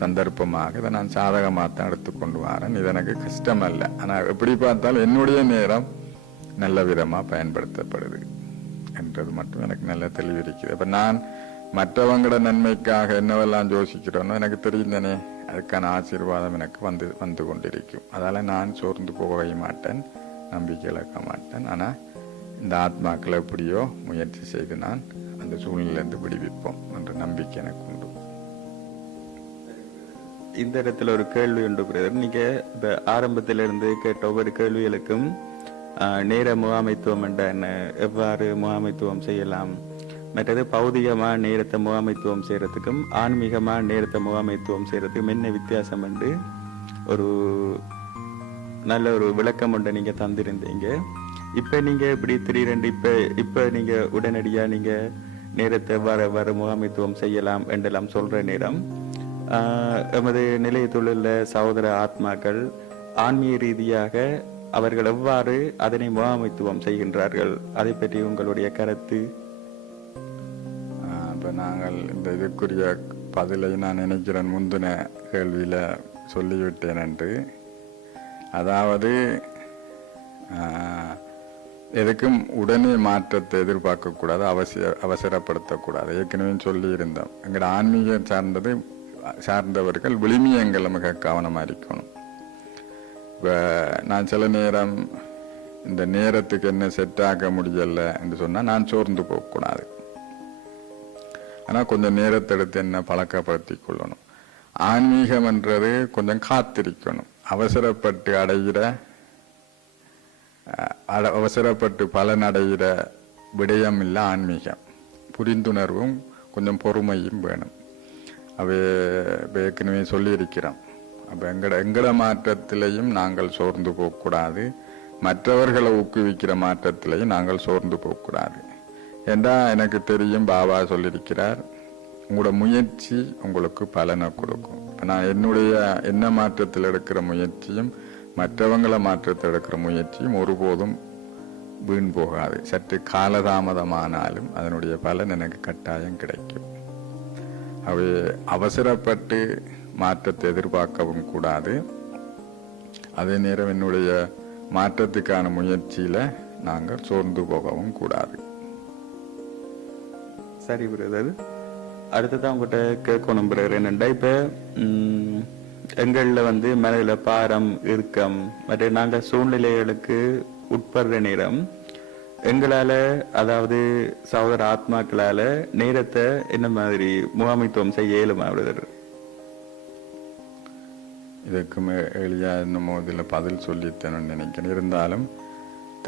சந்தர்ப்பமாக இதை நான் சாதகமாக தான் எடுத்துக்கொண்டு வரேன். இது எனக்கு கஷ்டம் அல்ல. ஆனால் எப்படி பார்த்தாலும் என்னுடைய நேரம் நல்ல விதமாக பயன்படுத்தப்படுது என்றது மட்டும் எனக்கு நல்ல தெளிவு இருக்குது. அப்போ நான் மற்றவங்களோட நன்மைக்காக என்னவெல்லாம் யோசிக்கிறோன்னோ எனக்கு தெரியும் தானே, அதுக்கான ஆசீர்வாதம் எனக்கு வந்து கொண்டிருக்கும். அதால் நான் சோர்ந்து போகவே மாட்டேன், நம்பிக்கை இழக்க மாட்டேன். ஆனால் இந்த ஆத்மாக்களை எப்படியோ முயற்சி செய்து நான் அந்த சூழ்நிலையிலிருந்து விடுவிப்போம் என்ற நம்பிக்கை எனக்கு உண்டு. இந்த இடத்துல ஒரு கேள்வி உண்டு பிரதர். நீங்க இப்ப ஆரம்பத்திலிருந்து கேட்ட ஒவ்வொரு கேள்விகளுக்கும் நேர முகாமைத்துவம் என்ற என்ன, எவ்வாறு முகாமைத்துவம் செய்யலாம், மற்றது பௌதிகமா நேரத்தை முகாமைத்துவம் செய்யறதுக்கும் ஆன்மீகமா நேரத்தை முகாமைத்துவம் செய்யறதுக்கும் என்ன வித்தியாசம் என்று ஒரு நல்ல ஒரு விளக்கம் ஒன்று நீங்க தந்திருந்தீங்க. இப்ப நீங்க இப்படி திடீரென்று இப்ப நீங்க உடனடியா நீங்க நேரத்தை எவ்வாறு முகாமைத்துவம் செய்யலாம் என்றெல்லாம் சொல்ற நேரம் எமது நிலையத்தில் உள்ள சகோதர ஆத்மாக்கள் ஆன்மீக ரீதியாக அவர்கள் எவ்வாறு அதனை முகாமைத்துவம் செய்கின்றார்கள், அதை பற்றி உங்களுடைய கருத்து? இப்போ நாங்கள் இந்த இதுக்குரிய பதிலை நான் நினைக்கிறேன் முந்தின கேள்வியில் சொல்லிவிட்டேன் என்று. அதாவது எதுக்கும் உடனே மாற்றத்தை எதிர்பார்க்கக்கூடாது, அவசரப்படுத்தக்கூடாது. ஏற்கனவே சொல்லியிருந்தோம், எங்களோட ஆன்மீகம் சார்ந்தவர்கள் விளிமியங்களை மிக கவனமாக இருக்கணும். இப்போ நான் சில நேரம் இந்த நேரத்துக்கு என்ன செட் ஆக முடியல என்று சொன்னால் நான் சோர்ந்து போகக்கூடாது. ஆனால் கொஞ்சம் நேரத்தை எடுத்து என்ன பழக்கப்படுத்தி கொள்ளணும். ஆன்மீகம் என்றது கொஞ்சம் காத்திருக்கணும். அவசரப்பட்டு பலனடைகிற விடயம் இல்லை ஆன்மீகம். புரிந்துணர்வும் கொஞ்சம் பொறுமையும் வேணும். அவை ஏற்கனவே சொல்லியிருக்கிறோம். அப்போ எங்கட மாற்றத்திலையும் நாங்கள் சோர்ந்து போகக்கூடாது, மற்றவர்களை ஊக்குவிக்கிற மாற்றத்திலையும் நாங்கள் சோர்ந்து போகக்கூடாது. ஏண்டா எனக்கு தெரியும், பாபா சொல்லியிருக்கிறார், உங்களோட முயற்சி உங்களுக்கு பலனை கொடுக்கும். இப்போ நான் என்ன மாற்றத்தில் எடுக்கிற முயற்சியும் மற்றவங்களை மாற்றத்தில் எடுக்கிற முயற்சியும் ஒருபோதும் வீண் போகாது. சற்று காலதாமதமானாலும் அதனுடைய பலன் எனக்கு கட்டாயம் கிடைக்கும். அவை அவசரப்பட்டு மாற்றத்தை எதிர்பார்க்கவும் கூடாது. அதே நேரம் என்னுடைய மாற்றத்துக்கான முயற்சியில நாங்கள் சோர்ந்து போகவும் கூடாது. சரி பிரதர், அடுத்ததான் உங்கள்கிட்ட கேட்கணும் பிரதர். என்னென்னா இப்போ எங்களில் மனதில் பாரம் இறுக்கம் மற்ற நாங்கள் சூழ்நிலைகளுக்கு உட்படுற நேரம் எங்களால், அதாவது சகோதர ஆத்மாக்களால் நேரத்தை என்ன மாதிரி முகாமைத்துவம் செய்ய இயலுமா பிரதர்? இதுக்கு எளியா என்னமோ இதில் பதில் சொல்லித்தேன்னு நினைக்கிறேன். இருந்தாலும்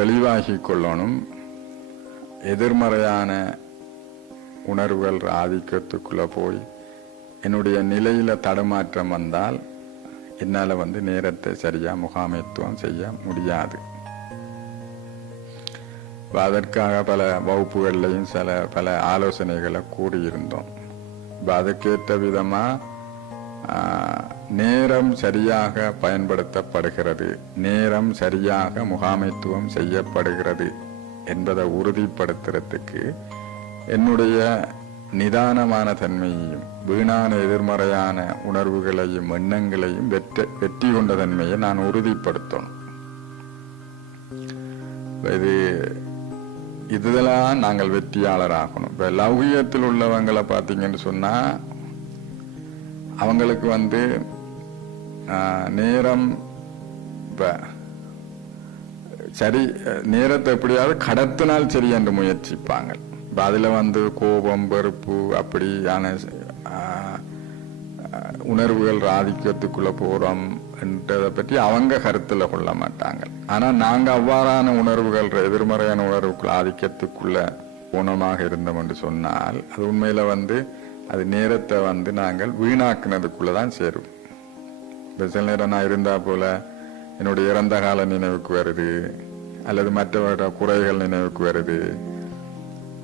தெளிவாகி கொள்ளணும். எதிர்மறையான உணர்வுகள் ஆதிக்கத்துக்குள்ள போய் என்னுடைய நிலையில தடுமாற்றம் வந்தால் என்னால் நேரத்தை சரியா முகாமைத்துவம் செய்ய முடியாது. அதற்காக பல வகுப்புகள்லையும் பல ஆலோசனைகளை கூறியிருந்தோம். அதுக்கேற்ற விதமா நேரம் சரியாக பயன்படுத்தப்படுகிறது, நேரம் சரியாக முகாமைத்துவம் செய்யப்படுகிறது என்பதை உறுதிப்படுத்துறதுக்கு என்னுடைய நிதானமான தன்மையையும் வீணான எதிர்மறையான உணர்வுகளையும் எண்ணங்களையும் வெற்றி கொண்ட தன்மையை நான் உறுதிப்படுத்தணும். இதெல்லாம் நாங்கள் வெற்றியாளராகணும். இப்ப லௌகியத்தில் உள்ளவங்களை பார்த்தீங்கன்னு சொன்னா அவங்களுக்கு நேரம் சரி, நேரத்தை எப்படியாவது கடத்தினால் சரி என்று முயற்சிப்பாங்க. அதுல கோபம், வெறுப்பு அப்படியான உணர்வுகள் ஆதிக்கத்துக்குள்ள போறோம் என்றதை பற்றி அவங்க கருத்துல கொள்ள மாட்டாங்க. ஆனா நாங்க அவ்வாறான உணர்வுகள், எதிர்மறையான உணர்வுக்குள்ள ஆதிக்கத்துக்குள்ள போனமாக இருந்தோம் என்று சொன்னால் அது உண்மையில அது நேரத்தை நாங்கள் வீணாக்குனதுக்குள்ளதான் சேரும். சில நேரம் நான் இருந்தா போல என்னுடைய இறந்த கால நினைவுக்கு வருது, அல்லது மற்றவர்கள குறைகள் நினைவுக்கு வருது,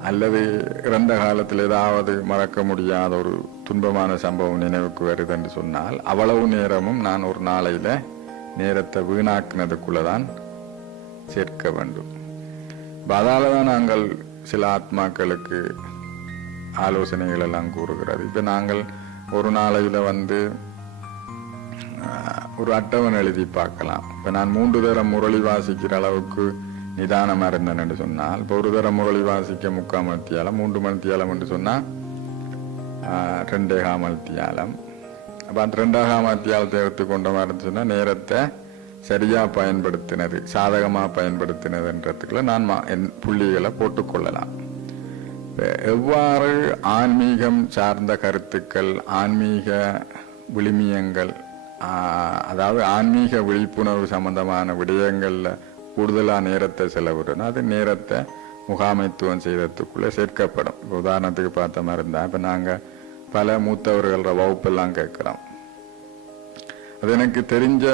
அல்லது இறந்த காலத்தில் ஏதாவது மறக்க முடியாத ஒரு துன்பமான சம்பவம் நினைவுக்கு வருது என்று சொன்னால் அவ்வளவு நேரமும் நான் ஒரு நாளையில நேரத்தை வீணாக்குனதுக்குள்ளதான் சேர்க்க வேண்டும். அதாலதான் நாங்கள் சில ஆத்மாக்களுக்கு ஆலோசனைகள் எல்லாம் கூறுகிறது. இப்போ நாங்கள் ஒரு நாளையில் ஒரு அட்டவணை எழுதி பார்க்கலாம். இப்போ நான் 3 தரம் முரளி வாசிக்கிற அளவுக்கு நிதானமாக இருந்தேன் என்று சொன்னால், இப்போ ஒரு தரம் முரளி வாசிக்க 3/4 மணித்தியாலம், 3 மணித்தியாலம் என்று சொன்னால் 2.25 மணித்தியாலம். அப்போ அந்த 2.25 மணித்தியாலத்தை எடுத்துக்கொண்ட மாதிரி சொன்னால் நேரத்தை சரியாக பயன்படுத்தினது, சாதகமாக பயன்படுத்தினதுன்றதுக்குள்ள நான் என் புள்ளிகளை போட்டுக்கொள்ளலாம். எவ்வாறு ஆன்மீகம் சார்ந்த கருத்துக்கள், ஆன்மீக விழுமியங்கள், அதாவது ஆன்மீக விழிப்புணர்வு சம்பந்தமான விடயங்கள்ல கூடுதலா நேரத்தை செலவிடணும், அது நேரத்தை முகாமைத்துவம் செய்யறதுக்குள்ள சேர்க்கப்படும். இப்போ உதாரணத்துக்கு பார்த்த மாதிரி இருந்தா, இப்ப நாங்க பல மூத்தவர்கள வகுப்பெல்லாம் கேட்கிறோம். அது எனக்கு தெரிஞ்ச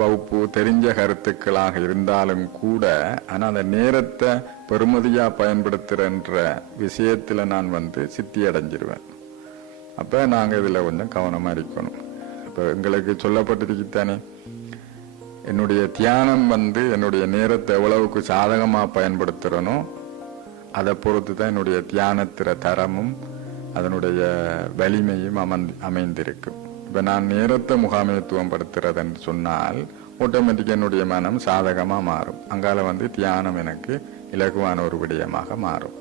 வகுப்பு, தெரிஞ்ச கருத்துக்களாக இருந்தாலும் கூட, ஆனா அந்த நேரத்தை பெருமதியா பயன்படுத்துறன்ற விஷயத்துல நான் சித்தி அடைஞ்சிருவேன். அப்ப நாங்க இதுல கொஞ்சம் கவனமா இருக்கணும். இப்ப எங்களுக்கு சொல்லப்பட்டிருக்குத்தானே, என்னுடைய தியானம் என்னுடைய நேரத்தை எவ்வளவுக்கு சாதகமா பயன்படுத்துறனோ அதை பொறுத்து தான் என்னுடைய தியானத்திற தரமும் அதனுடைய வலிமையும் அமைந்திருக்கும். இப்ப நான் நேரத்தை முகாமைத்துவம் படுத்துறதுன்னு சொன்னால் ஆட்டோமேட்டிக்கா என்னுடைய மனம் சாதகமா மாறும். அங்கால தியானம் எனக்கு இலகுவான ஒரு விடயமாக மாறும்.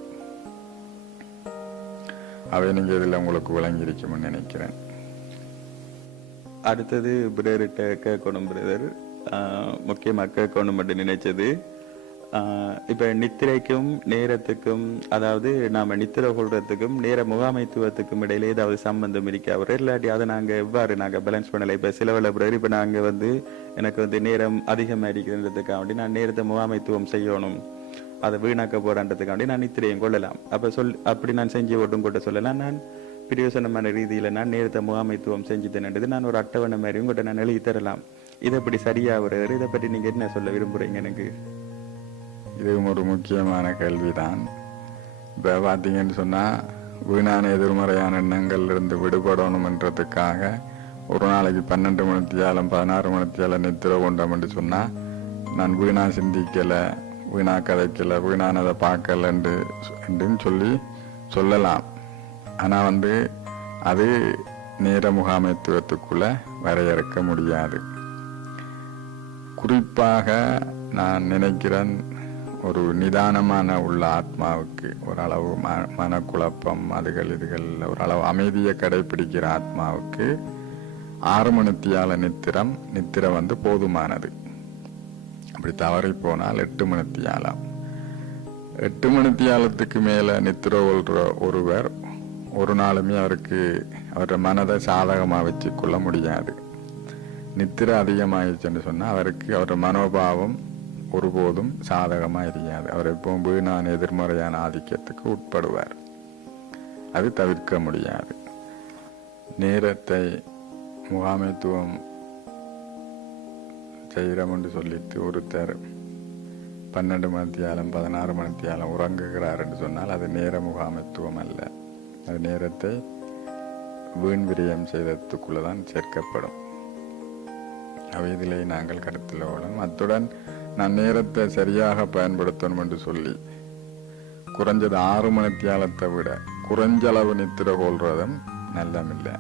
அவை நீங்க இதுல உங்களுக்கு விளங்கியிருக்கும்னு நினைக்கிறேன். அடுத்தது பிரதர்கிட்ட கேட்கணும். பிரதர் முக்கியமாக கேட்கணும் மட்டும் நினைச்சது, இப்ப நித்திரைக்கும் நேரத்துக்கும், அதாவது நாம நித்திரை கொள்றதுக்கும் நேர முகாமைத்துவத்துக்கும் இடையில ஏதாவது சம்பந்தம் இருக்கா? அவர் இல்லாட்டி அதை நாங்க எவ்வாறு நாங்க பேலன்ஸ் பண்ணல? இப்ப சில வேலை பிரதர், இப்ப நாங்க எனக்கு நேரம் அதிகமாக இருக்கிறதுக்காண்டி நான் நேரத்தை முகாமைத்துவம் செய்யணும், அதை வீணாக்க போறான்றதுக்காண்டி நான் நித்திரையும் கொள்ளலாம். அப்படி நான் செஞ்சு ஓட்டும் கொட்ட சொல்லலாம். நான் பிரயோசனமான ரீதியில நான் நேரத்தை முகாமைத்துவம் செஞ்சுதேன்ன்றது நான் ஒரு அட்டவணை மாதிரி உங்கள்கிட்ட நான் எழுதி தரலாம். இதை பற்றி சரியா வருவார்? இதை பற்றி நீங்க என்ன சொல்ல விரும்புறீங்க? எனக்கு இதுவும் ஒரு முக்கியமான கேள்விதான். இப்ப பாத்தீங்கன்னு சொன்னா, வீணான எதிர்மறையான எண்ணங்கள்ல இருந்து விடுபடணும்ன்றதுக்காக ஒரு நாளைக்கு 12 மணித்தியாலம் 16 மணித்தியாலம் நித்திரை கொண்டோம் என்று சொன்னா, நான் வீணா சிந்திக்கல, வீணா கதைக்கல, வீணானதை பார்க்கல என்று சொல்லலாம். ஆனா அது நேர முகாமைத்துவத்துக்குள்ள வரையறுக்க முடியாது. குறிப்பாக நான் நினைக்கிறேன், ஒரு நிதானமான உள்ள ஆத்மாவுக்கு, ஓரளவு மனக்குழப்பம் அதுகள் ஓரளவு அமைதியை கடைபிடிக்கிற ஆத்மாவுக்கு 6 மணித்தியால நித்திரை போதுமானது. அப்படி தவறி போனால் 8 மணித்தியாலம். 8 மணித்தியாலத்துக்கு மேல நித்திரை கொள்ற ஒருவர் ஒரு நாளுமே அவருடைய மனதை சாதகமா வச்சு கொள்ள முடியாது. நித்திரை அதிகமாயிடுச்சுன்னு சொன்னா அவருடைய மனோபாவம் ஒருபோதும் சாதகமா இருக்காது. அவர் எப்பவும் வீணான எதிர்மறையான ஆதிக்கத்துக்கு உட்படுவார். அது தவிர்க்க முடியாது. நேரத்தை முகாமைத்துவம் செய்கிறோம் என்று சொல்லிட்டு ஒருத்தர் 12 மணித்தியாலம் 16 மணித்தியாலம் உறங்குகிறார் என்று சொன்னால் அது நேர முகாமைத்துவம் அல்ல. அது நேரத்தை வீண் விரயம் செய்ததுக்குள்ளதான் சேர்க்கப்படும். அவையிலே நாங்கள் கருத்தில் கொள்ளணும். அத்துடன் நான் நேரத்தை சரியாக பயன்படுத்தணும் என்று சொல்லி குறைஞ்சது 6 மணித்தியாலத்தை விட குறைஞ்சளவு நித்திரை கொள்றதும் நல்லமில்லை.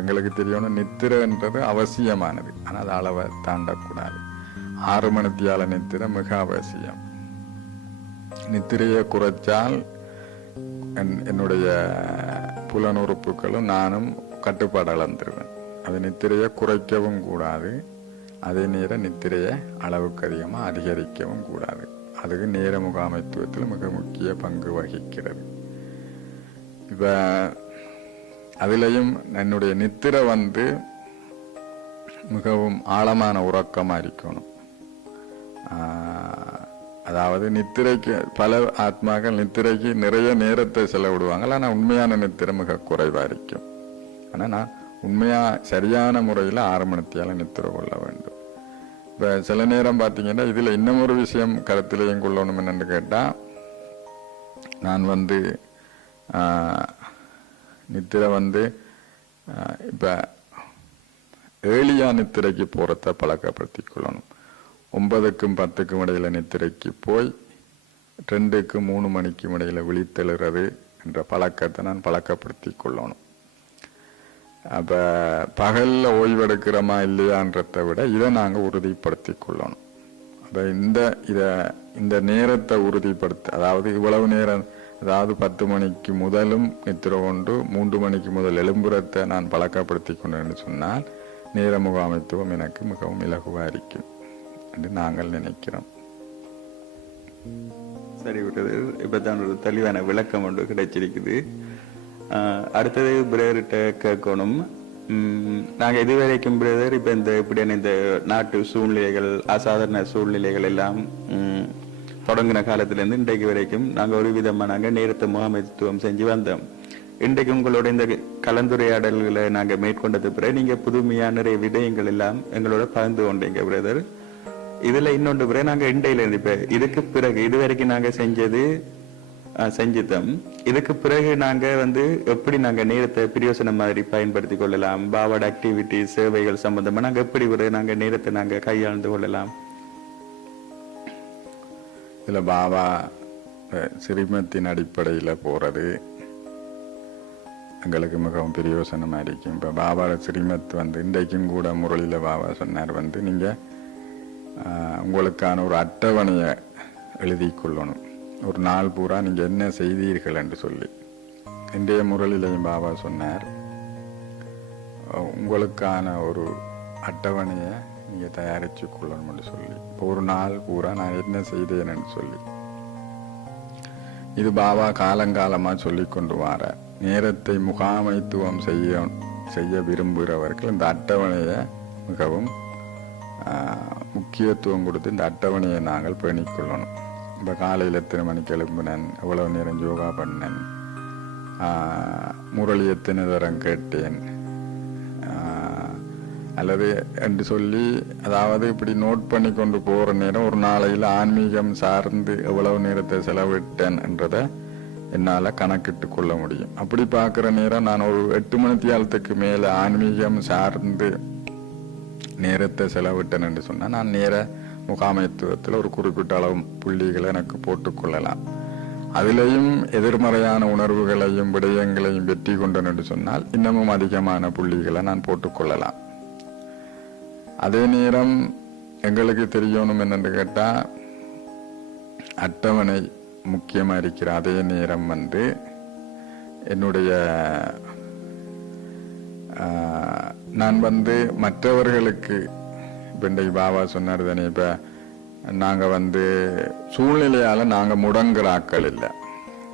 எங்களுக்கு தெரியணும், நித்திரைன்றது அவசியமானது, ஆனால் அது அளவை தாண்டக்கூடாது. 6 மணித்தியால நித்திரை மிக அவசியம். நித்திரையை குறைச்சால் என்னுடைய புலனுறுப்புகளும் நானும் கட்டுப்பாடு இழந்துருவேன். அது நித்திரையை குறைக்கவும் கூடாது, அதே நேரம் நித்திரையை அளவுக்கு அதிகமாக அதிகரிக்கவும் கூடாது. அதுக்கு நேர முகாமைத்துவத்தில் மிக முக்கிய பங்கு வகிக்கிறது. இப்ப அதுலயும் என்னுடைய நித்திரை மிகவும் ஆழமான உறக்கமா இருக்கணும். அதாவது நித்திரைக்கு பல ஆத்மாக்கள் நித்திரைக்கு நிறைய நேரத்தை செலவிடுவாங்க, ஆனா உண்மையான நித்திரை மிக குறைவா இருக்கும். ஆனா நான் உண்மையா சரியான முறையில 6 மணித்தியால நித்திரை கொள்ள வேண்டும். இப்ப சில நேரம் பாத்தீங்கன்னா இதுல இன்னும் ஒரு விஷயம் கருத்திலையும் கொள்ளணும் என்னன்னு கேட்டா, நான் நித்திரை இப்ப ஏழியா நித்திரைக்கு போறத பழக்கப்படுத்திக் கொள்ளணும். 9க்கும் 10க்கும் இடையில நித்திரைக்கு போய் 2க்கும் 3 மணிக்கும் இடையில விழித்தெழுறது என்ற பழக்கத்தை நான் பழக்கப்படுத்தி கொள்ளணும். அப்ப பகல்ல ஓய்வெடுக்கிறோமா இல்லையான்றதை விட இதை நாங்க உறுதிப்படுத்தி கொள்ளணும். அப்ப இந்த நேரத்தை உறுதிப்படுத்த, அதாவது இவ்வளவு நேரம், அதாவது 10 மணிக்கு முதலும் நித்திர கொண்டு 3 மணிக்கு முதல் எழும்புறத்தை நான் பழக்கப்படுத்தி கொண்டேன்னு சொன்னால் நேர முகாமைத்துவம் எனக்கு மிகவும் இலகுவா இருக்கும் என்று நாங்கள் நினைக்கிறோம். சரி விட்டது. இப்பதான் ஒரு தெளிவான விளக்கம் ஒன்று கிடைச்சிருக்குது. அடுத்தது பிரதர்கிட்ட கேட்கணும். நாங்க இதுவரைக்கும் பிரதர் இப்ப இப்படியான இந்த நாட்டு சூழ்நிலைகள், அசாதாரண சூழ்நிலைகள் எல்லாம் தொடங்கின காலத்திலிருந்து இன்றைக்கு வரைக்கும் நாங்க ஒரு விதமா நாங்க நேரத்தை முகாமைத்துவம் செஞ்சு வந்தோம். இன்றைக்கு உங்களோட இந்த கலந்துரையாடல்களை நாங்க மேற்கொண்டது பிறகு நீங்க புதுமையான நிறைய விடயங்கள் எல்லாம் எங்களோட பகிர்ந்து கொண்டீங்க பிரதர். இதுல இன்னொன்று பிறகு நாங்க இண்டையில இருந்து இப்ப இதுக்கு பிறகு இதுவரைக்கும் நாங்க செஞ்சுட்டோம். இதுக்கு பிறகு நாங்க எப்படி நாங்க நேரத்தை பிரயோசனம் மாதிரி பயன்படுத்தி கொள்ளலாம், பாவாட ஆக்டிவிட்டி சேவைகள் சம்பந்தமா நாங்க எப்படி நாங்க நேரத்தை நாங்க கையாண்டு கொள்ளலாம். இதுல பாபா சிறுமத்தின் அடிப்படையில போறது எங்களுக்கு மிகவும் பிரயோசனமா இருக்கும். இப்ப பாபாவோட சிறுமத் இன்றைக்கும் கூட முரளியில பாபா சொன்னார், நீங்க உங்களுக்கான ஒரு அட்டவணையை எழுதி கொள்ளணும், ஒரு நாள் பூரா நீங்க என்ன செய்தீர்கள் என்று சொல்லி. இன்றைய முரளிலையும் பாபா சொன்னார், உங்களுக்கான ஒரு அட்டவணையை நீங்க தயாரிச்சு கொள்ளணும் என்று சொல்லி. ஒரு நாள் பூரா நான் என்ன செய்தேன் என்று சொல்லி. இது பாபா காலங்காலமா சொல்லி கொண்டு வர நேரத்தை முகாமைத்துவம் செய்ய விரும்புகிறவர்கள் இந்த அட்டவணையை மிகவும் முக்கியத்துவம் கொடுத்து இந்த அட்டவணையை நாங்கள் பேணிக்கொள்ளணும். இப்போ காலையில் எத்தனை மணிக்கு எழும்பினேன், எவ்வளவு நேரம் யோகா பண்ணேன், முரளி எத்தனை தரம் கேட்டேன் அல்லது என்று சொல்லி, அதாவது இப்படி நோட் பண்ணி கொண்டு போகிற நேரம் ஒரு நாளையில் ஆன்மீகம் சார்ந்து எவ்வளவு நேரத்தை செலவிட்டேன் என்றதை என்னால் கணக்கிட்டு கொள்ள முடியும். அப்படி பார்க்குற நேரம் நான் ஒரு 8 மணித்தியாலத்துக்கு மேலே ஆன்மீகம் சார்ந்து நேரத்தை செலவிட்டேன் என்று சொன்னால் நான் நேர முகாமைத்துவத்தில் ஒரு குறிப்பிட்ட அளவு புள்ளிகளை எனக்கு போட்டுக்கொள்ளலாம். அதிலையும் எதிர்மறையான உணர்வுகளையும் விடயங்களையும் வெற்றி கொண்டேன் என்று சொன்னால் இன்னமும் அதிகமான புள்ளிகளை நான் போட்டுக்கொள்ளலாம். அதே நேரம் எங்களுக்கு தெரியணும் என்னென்று கேட்டால், அட்டவணை முக்கியமா இருக்கிற அதே நேரம் என்னுடைய நான் மற்றவர்களுக்கு இப்ப இன்றைக்கு பாபா சொன்னார் தானே, இப்ப நாங்க சூழ்நிலையால நாங்க முடங்குறாக்கள் இல்லை.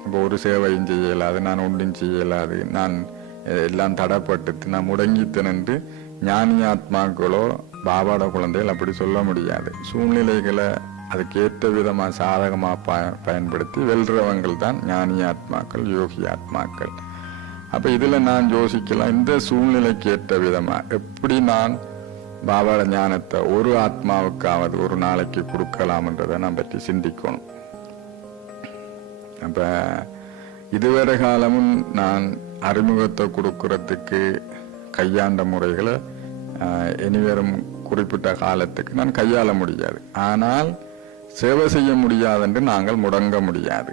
இப்போ ஒரு சேவையும் செய்யலாது, நான் ஒன்றும் செய்யலாது, நான் எல்லாம் தடைப்பட்டு நான் முடங்கித்தேன் என்று ஞானி ஆத்மாக்களோ பாபாட குழந்தைகள் அப்படி சொல்ல முடியாது. சூழ்நிலைகளை அதுக்கேற்ற விதமா சாதகமா பயன்படுத்தி வெல்றவங்கள் தான் ஞானி ஆத்மாக்கள், யோகி ஆத்மாக்கள். அப்ப இதுல நான் யோசிக்கலாம், இந்த சூழ்நிலைக்கு ஏற்ற விதமா எப்படி நான் பாபாட ஞானத்தை ஒரு ஆத்மாவுக்காவது ஒரு நாளைக்கு கொடுக்கலாம்ன்றதை நான் பற்றி சிந்திக்கணும். அப்ப இதுவரை காலமும் நான் அறிமுகத்தை கொடுக்கறதுக்கு கையாண்ட முறைகளை இனிவரும் குறிப்பிட்ட காலத்துக்கு நான் கையாள முடியாது. ஆனால் சேவை செய்ய முடியாது என்று நாங்கள் முடங்க முடியாது.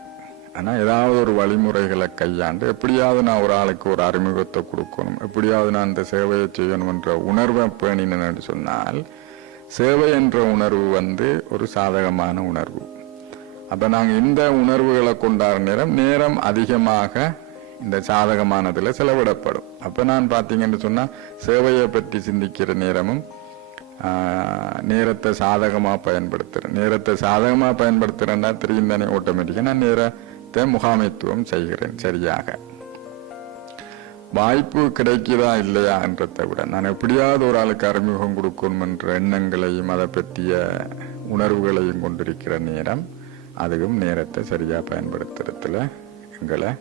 ஆனால் ஏதாவது ஒரு வழிமுறைகளை கையாண்டு எப்படியாவது நான் ஒரு ஆளுக்கு ஒரு அறிமுகத்தை கொடுக்கணும், எப்படியாவது நான் இந்த சேவையை செய்யணும் என்ற உணர்வை பேணினேன்னு சொன்னால், சேவை என்ற உணர்வு ஒரு சாதகமான உணர்வு. அப்ப நாங்கள் இந்த உணர்வுகளை கொண்டாட நேரம் அதிகமாக இந்த சாதகமானதுல செலவிடப்படும். அப்ப நான் பார்த்தீங்கன்னு சொன்னா சேவையை பற்றி சிந்திக்கிற நேரமும் நேரத்தை சாதகமா பயன்படுத்துறேன். நேரத்தை சாதகமா பயன்படுத்துறேன்னா தெரியும் தானே, ஆட்டோமேட்டிக்கா நான் நேரத்தை முகாமைத்துவம் செய்கிறேன் சரியாக. வாய்ப்பு கிடைக்குதா இல்லையா என்றதை விட நான் எப்படியாவது ஒரு ஆளுக்கு அறிமுகம் கொடுக்கணும் என்ற எண்ணங்களையும் அதை பற்றிய உணர்வுகளையும் கொண்டிருக்கிற நேரம், அதுவும் நேரத்தை சரியா பயன்படுத்துறதுல எங்களை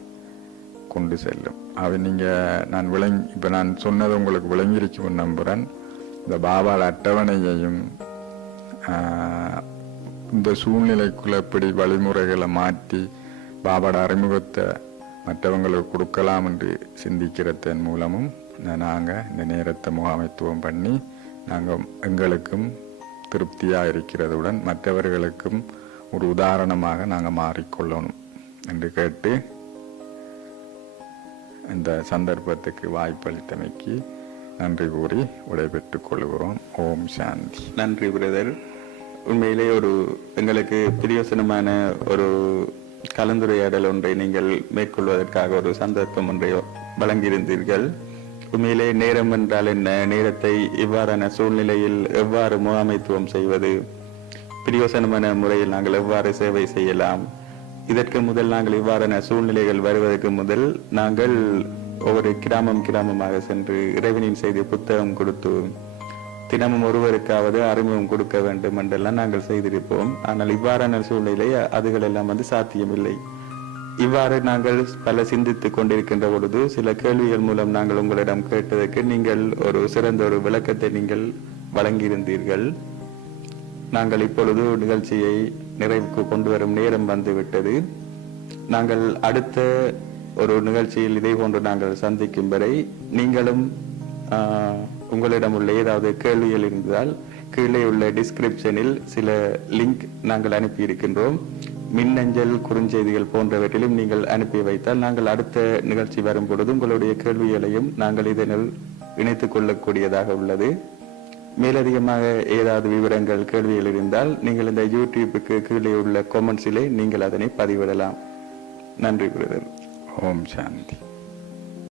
கொண்டு செல்லும். இப்ப நான் சொன்னது உங்களுக்கு விளங்கியிருக்கும் நம்புறேன். இந்த பாபால அட்டவணையையும் இந்த சூழ்நிலைக்குள்ள எப்படி வழிமுறைகளை மாற்றி பாபாட அறிமுகத்தை மற்றவங்களுக்கு கொடுக்கலாம் என்று சிந்திக்கிறதன் மூலமும் நாங்கள் இந்த நேரத்தை முகாமைத்துவம் பண்ணி நாங்கள் எங்களுக்கும் திருப்தியாக இருக்கிறதுடன் மற்றவர்களுக்கும் ஒரு உதாரணமாக நாங்கள் மாறிக்கொள்ளணும் என்று கேட்டு இந்த சந்தர்ப்பத்துக்கு வாய்ப்பளித்தமைக்கு நன்றி கூறி விடைபெற்றுக் கொள்கிறோம். ஓம் சாந்தி. நன்றி பிரதர். உண்மையிலே எங்களுக்கு பிரயோசனமான ஒரு கலந்துரையாடல் ஒன்றை நீங்கள் மேற்கொள்வதற்காக ஒரு சந்தர்ப்பம் ஒன்றை வழங்கியிருந்தீர்கள். உண்மையிலே நேரம் என்றால் என்ன, நேரத்தை இவ்வாறான சூழ்நிலையில் எவ்வாறு முகாமைத்துவம் செய்வது, பிரயோசனமான முறையில் நாங்கள் எவ்வாறு சேவை செய்யலாம், இதற்கு முதல் நாங்கள் இவ்வாறான சூழ்நிலைகள் வருவதற்கு முதல் நாங்கள் ஒவ்வொரு கிராமமாக சென்று இறைவனின் செய்தி புத்தகம் கொடுத்து தினமும் ஒருவருக்காவது அறிமுகம் கொடுக்க வேண்டும் என்றெல்லாம் நாங்கள் செய்திருப்போம். ஆனால் இவ்வாறான சூழ்நிலை அதுகள் எல்லாம் சாத்தியமில்லை. இவ்வாறு நாங்கள் பல சிந்தித்துக் கொண்டிருக்கின்ற பொழுது சில கேள்விகள் மூலம் நாங்கள் உங்களிடம் கேட்டதற்கு நீங்கள் ஒரு சிறந்த ஒரு விளக்கத்தை நீங்கள் வழங்கியிருந்தீர்கள். நாங்கள் இப்பொழுது நிகழ்ச்சியை நிறைவுக்கு கொண்டு வரும் நேரம் வந்துவிட்டது. நாங்கள் அடுத்த ஒரு நிகழ்ச்சியில் இதே போன்று நாங்கள் சந்திக்கும் வரை நீங்களும் உங்களிடம் உள்ள ஏதாவது கேள்விகள் இருந்தால் கீழே உள்ள டிஸ்கிரிப்ஷனில் சில லிங்க் நாங்கள் அனுப்பி இருக்கின்றோம். மின்னஞ்சல், குறுஞ்செய்திகள் போன்றவற்றிலும் நீங்கள் அனுப்பி வைத்தால் நாங்கள் அடுத்த நிகழ்ச்சி வரும் பொழுது உங்களுடைய கேள்விகளையும் நாங்கள் இதனில் இணைத்துக் கொள்ளக்கூடியதாக உள்ளது. மேலதிகமாக ஏதாவது விவரங்கள், கேள்விகள் இருந்தால் நீங்கள் இந்த யூடியூபுக்கு கீழே உள்ள கமெண்ட்ஸிலே நீங்கள் அதனை பதிவிடலாம். நன்றி பிரதர். ஓம் சாந்தி.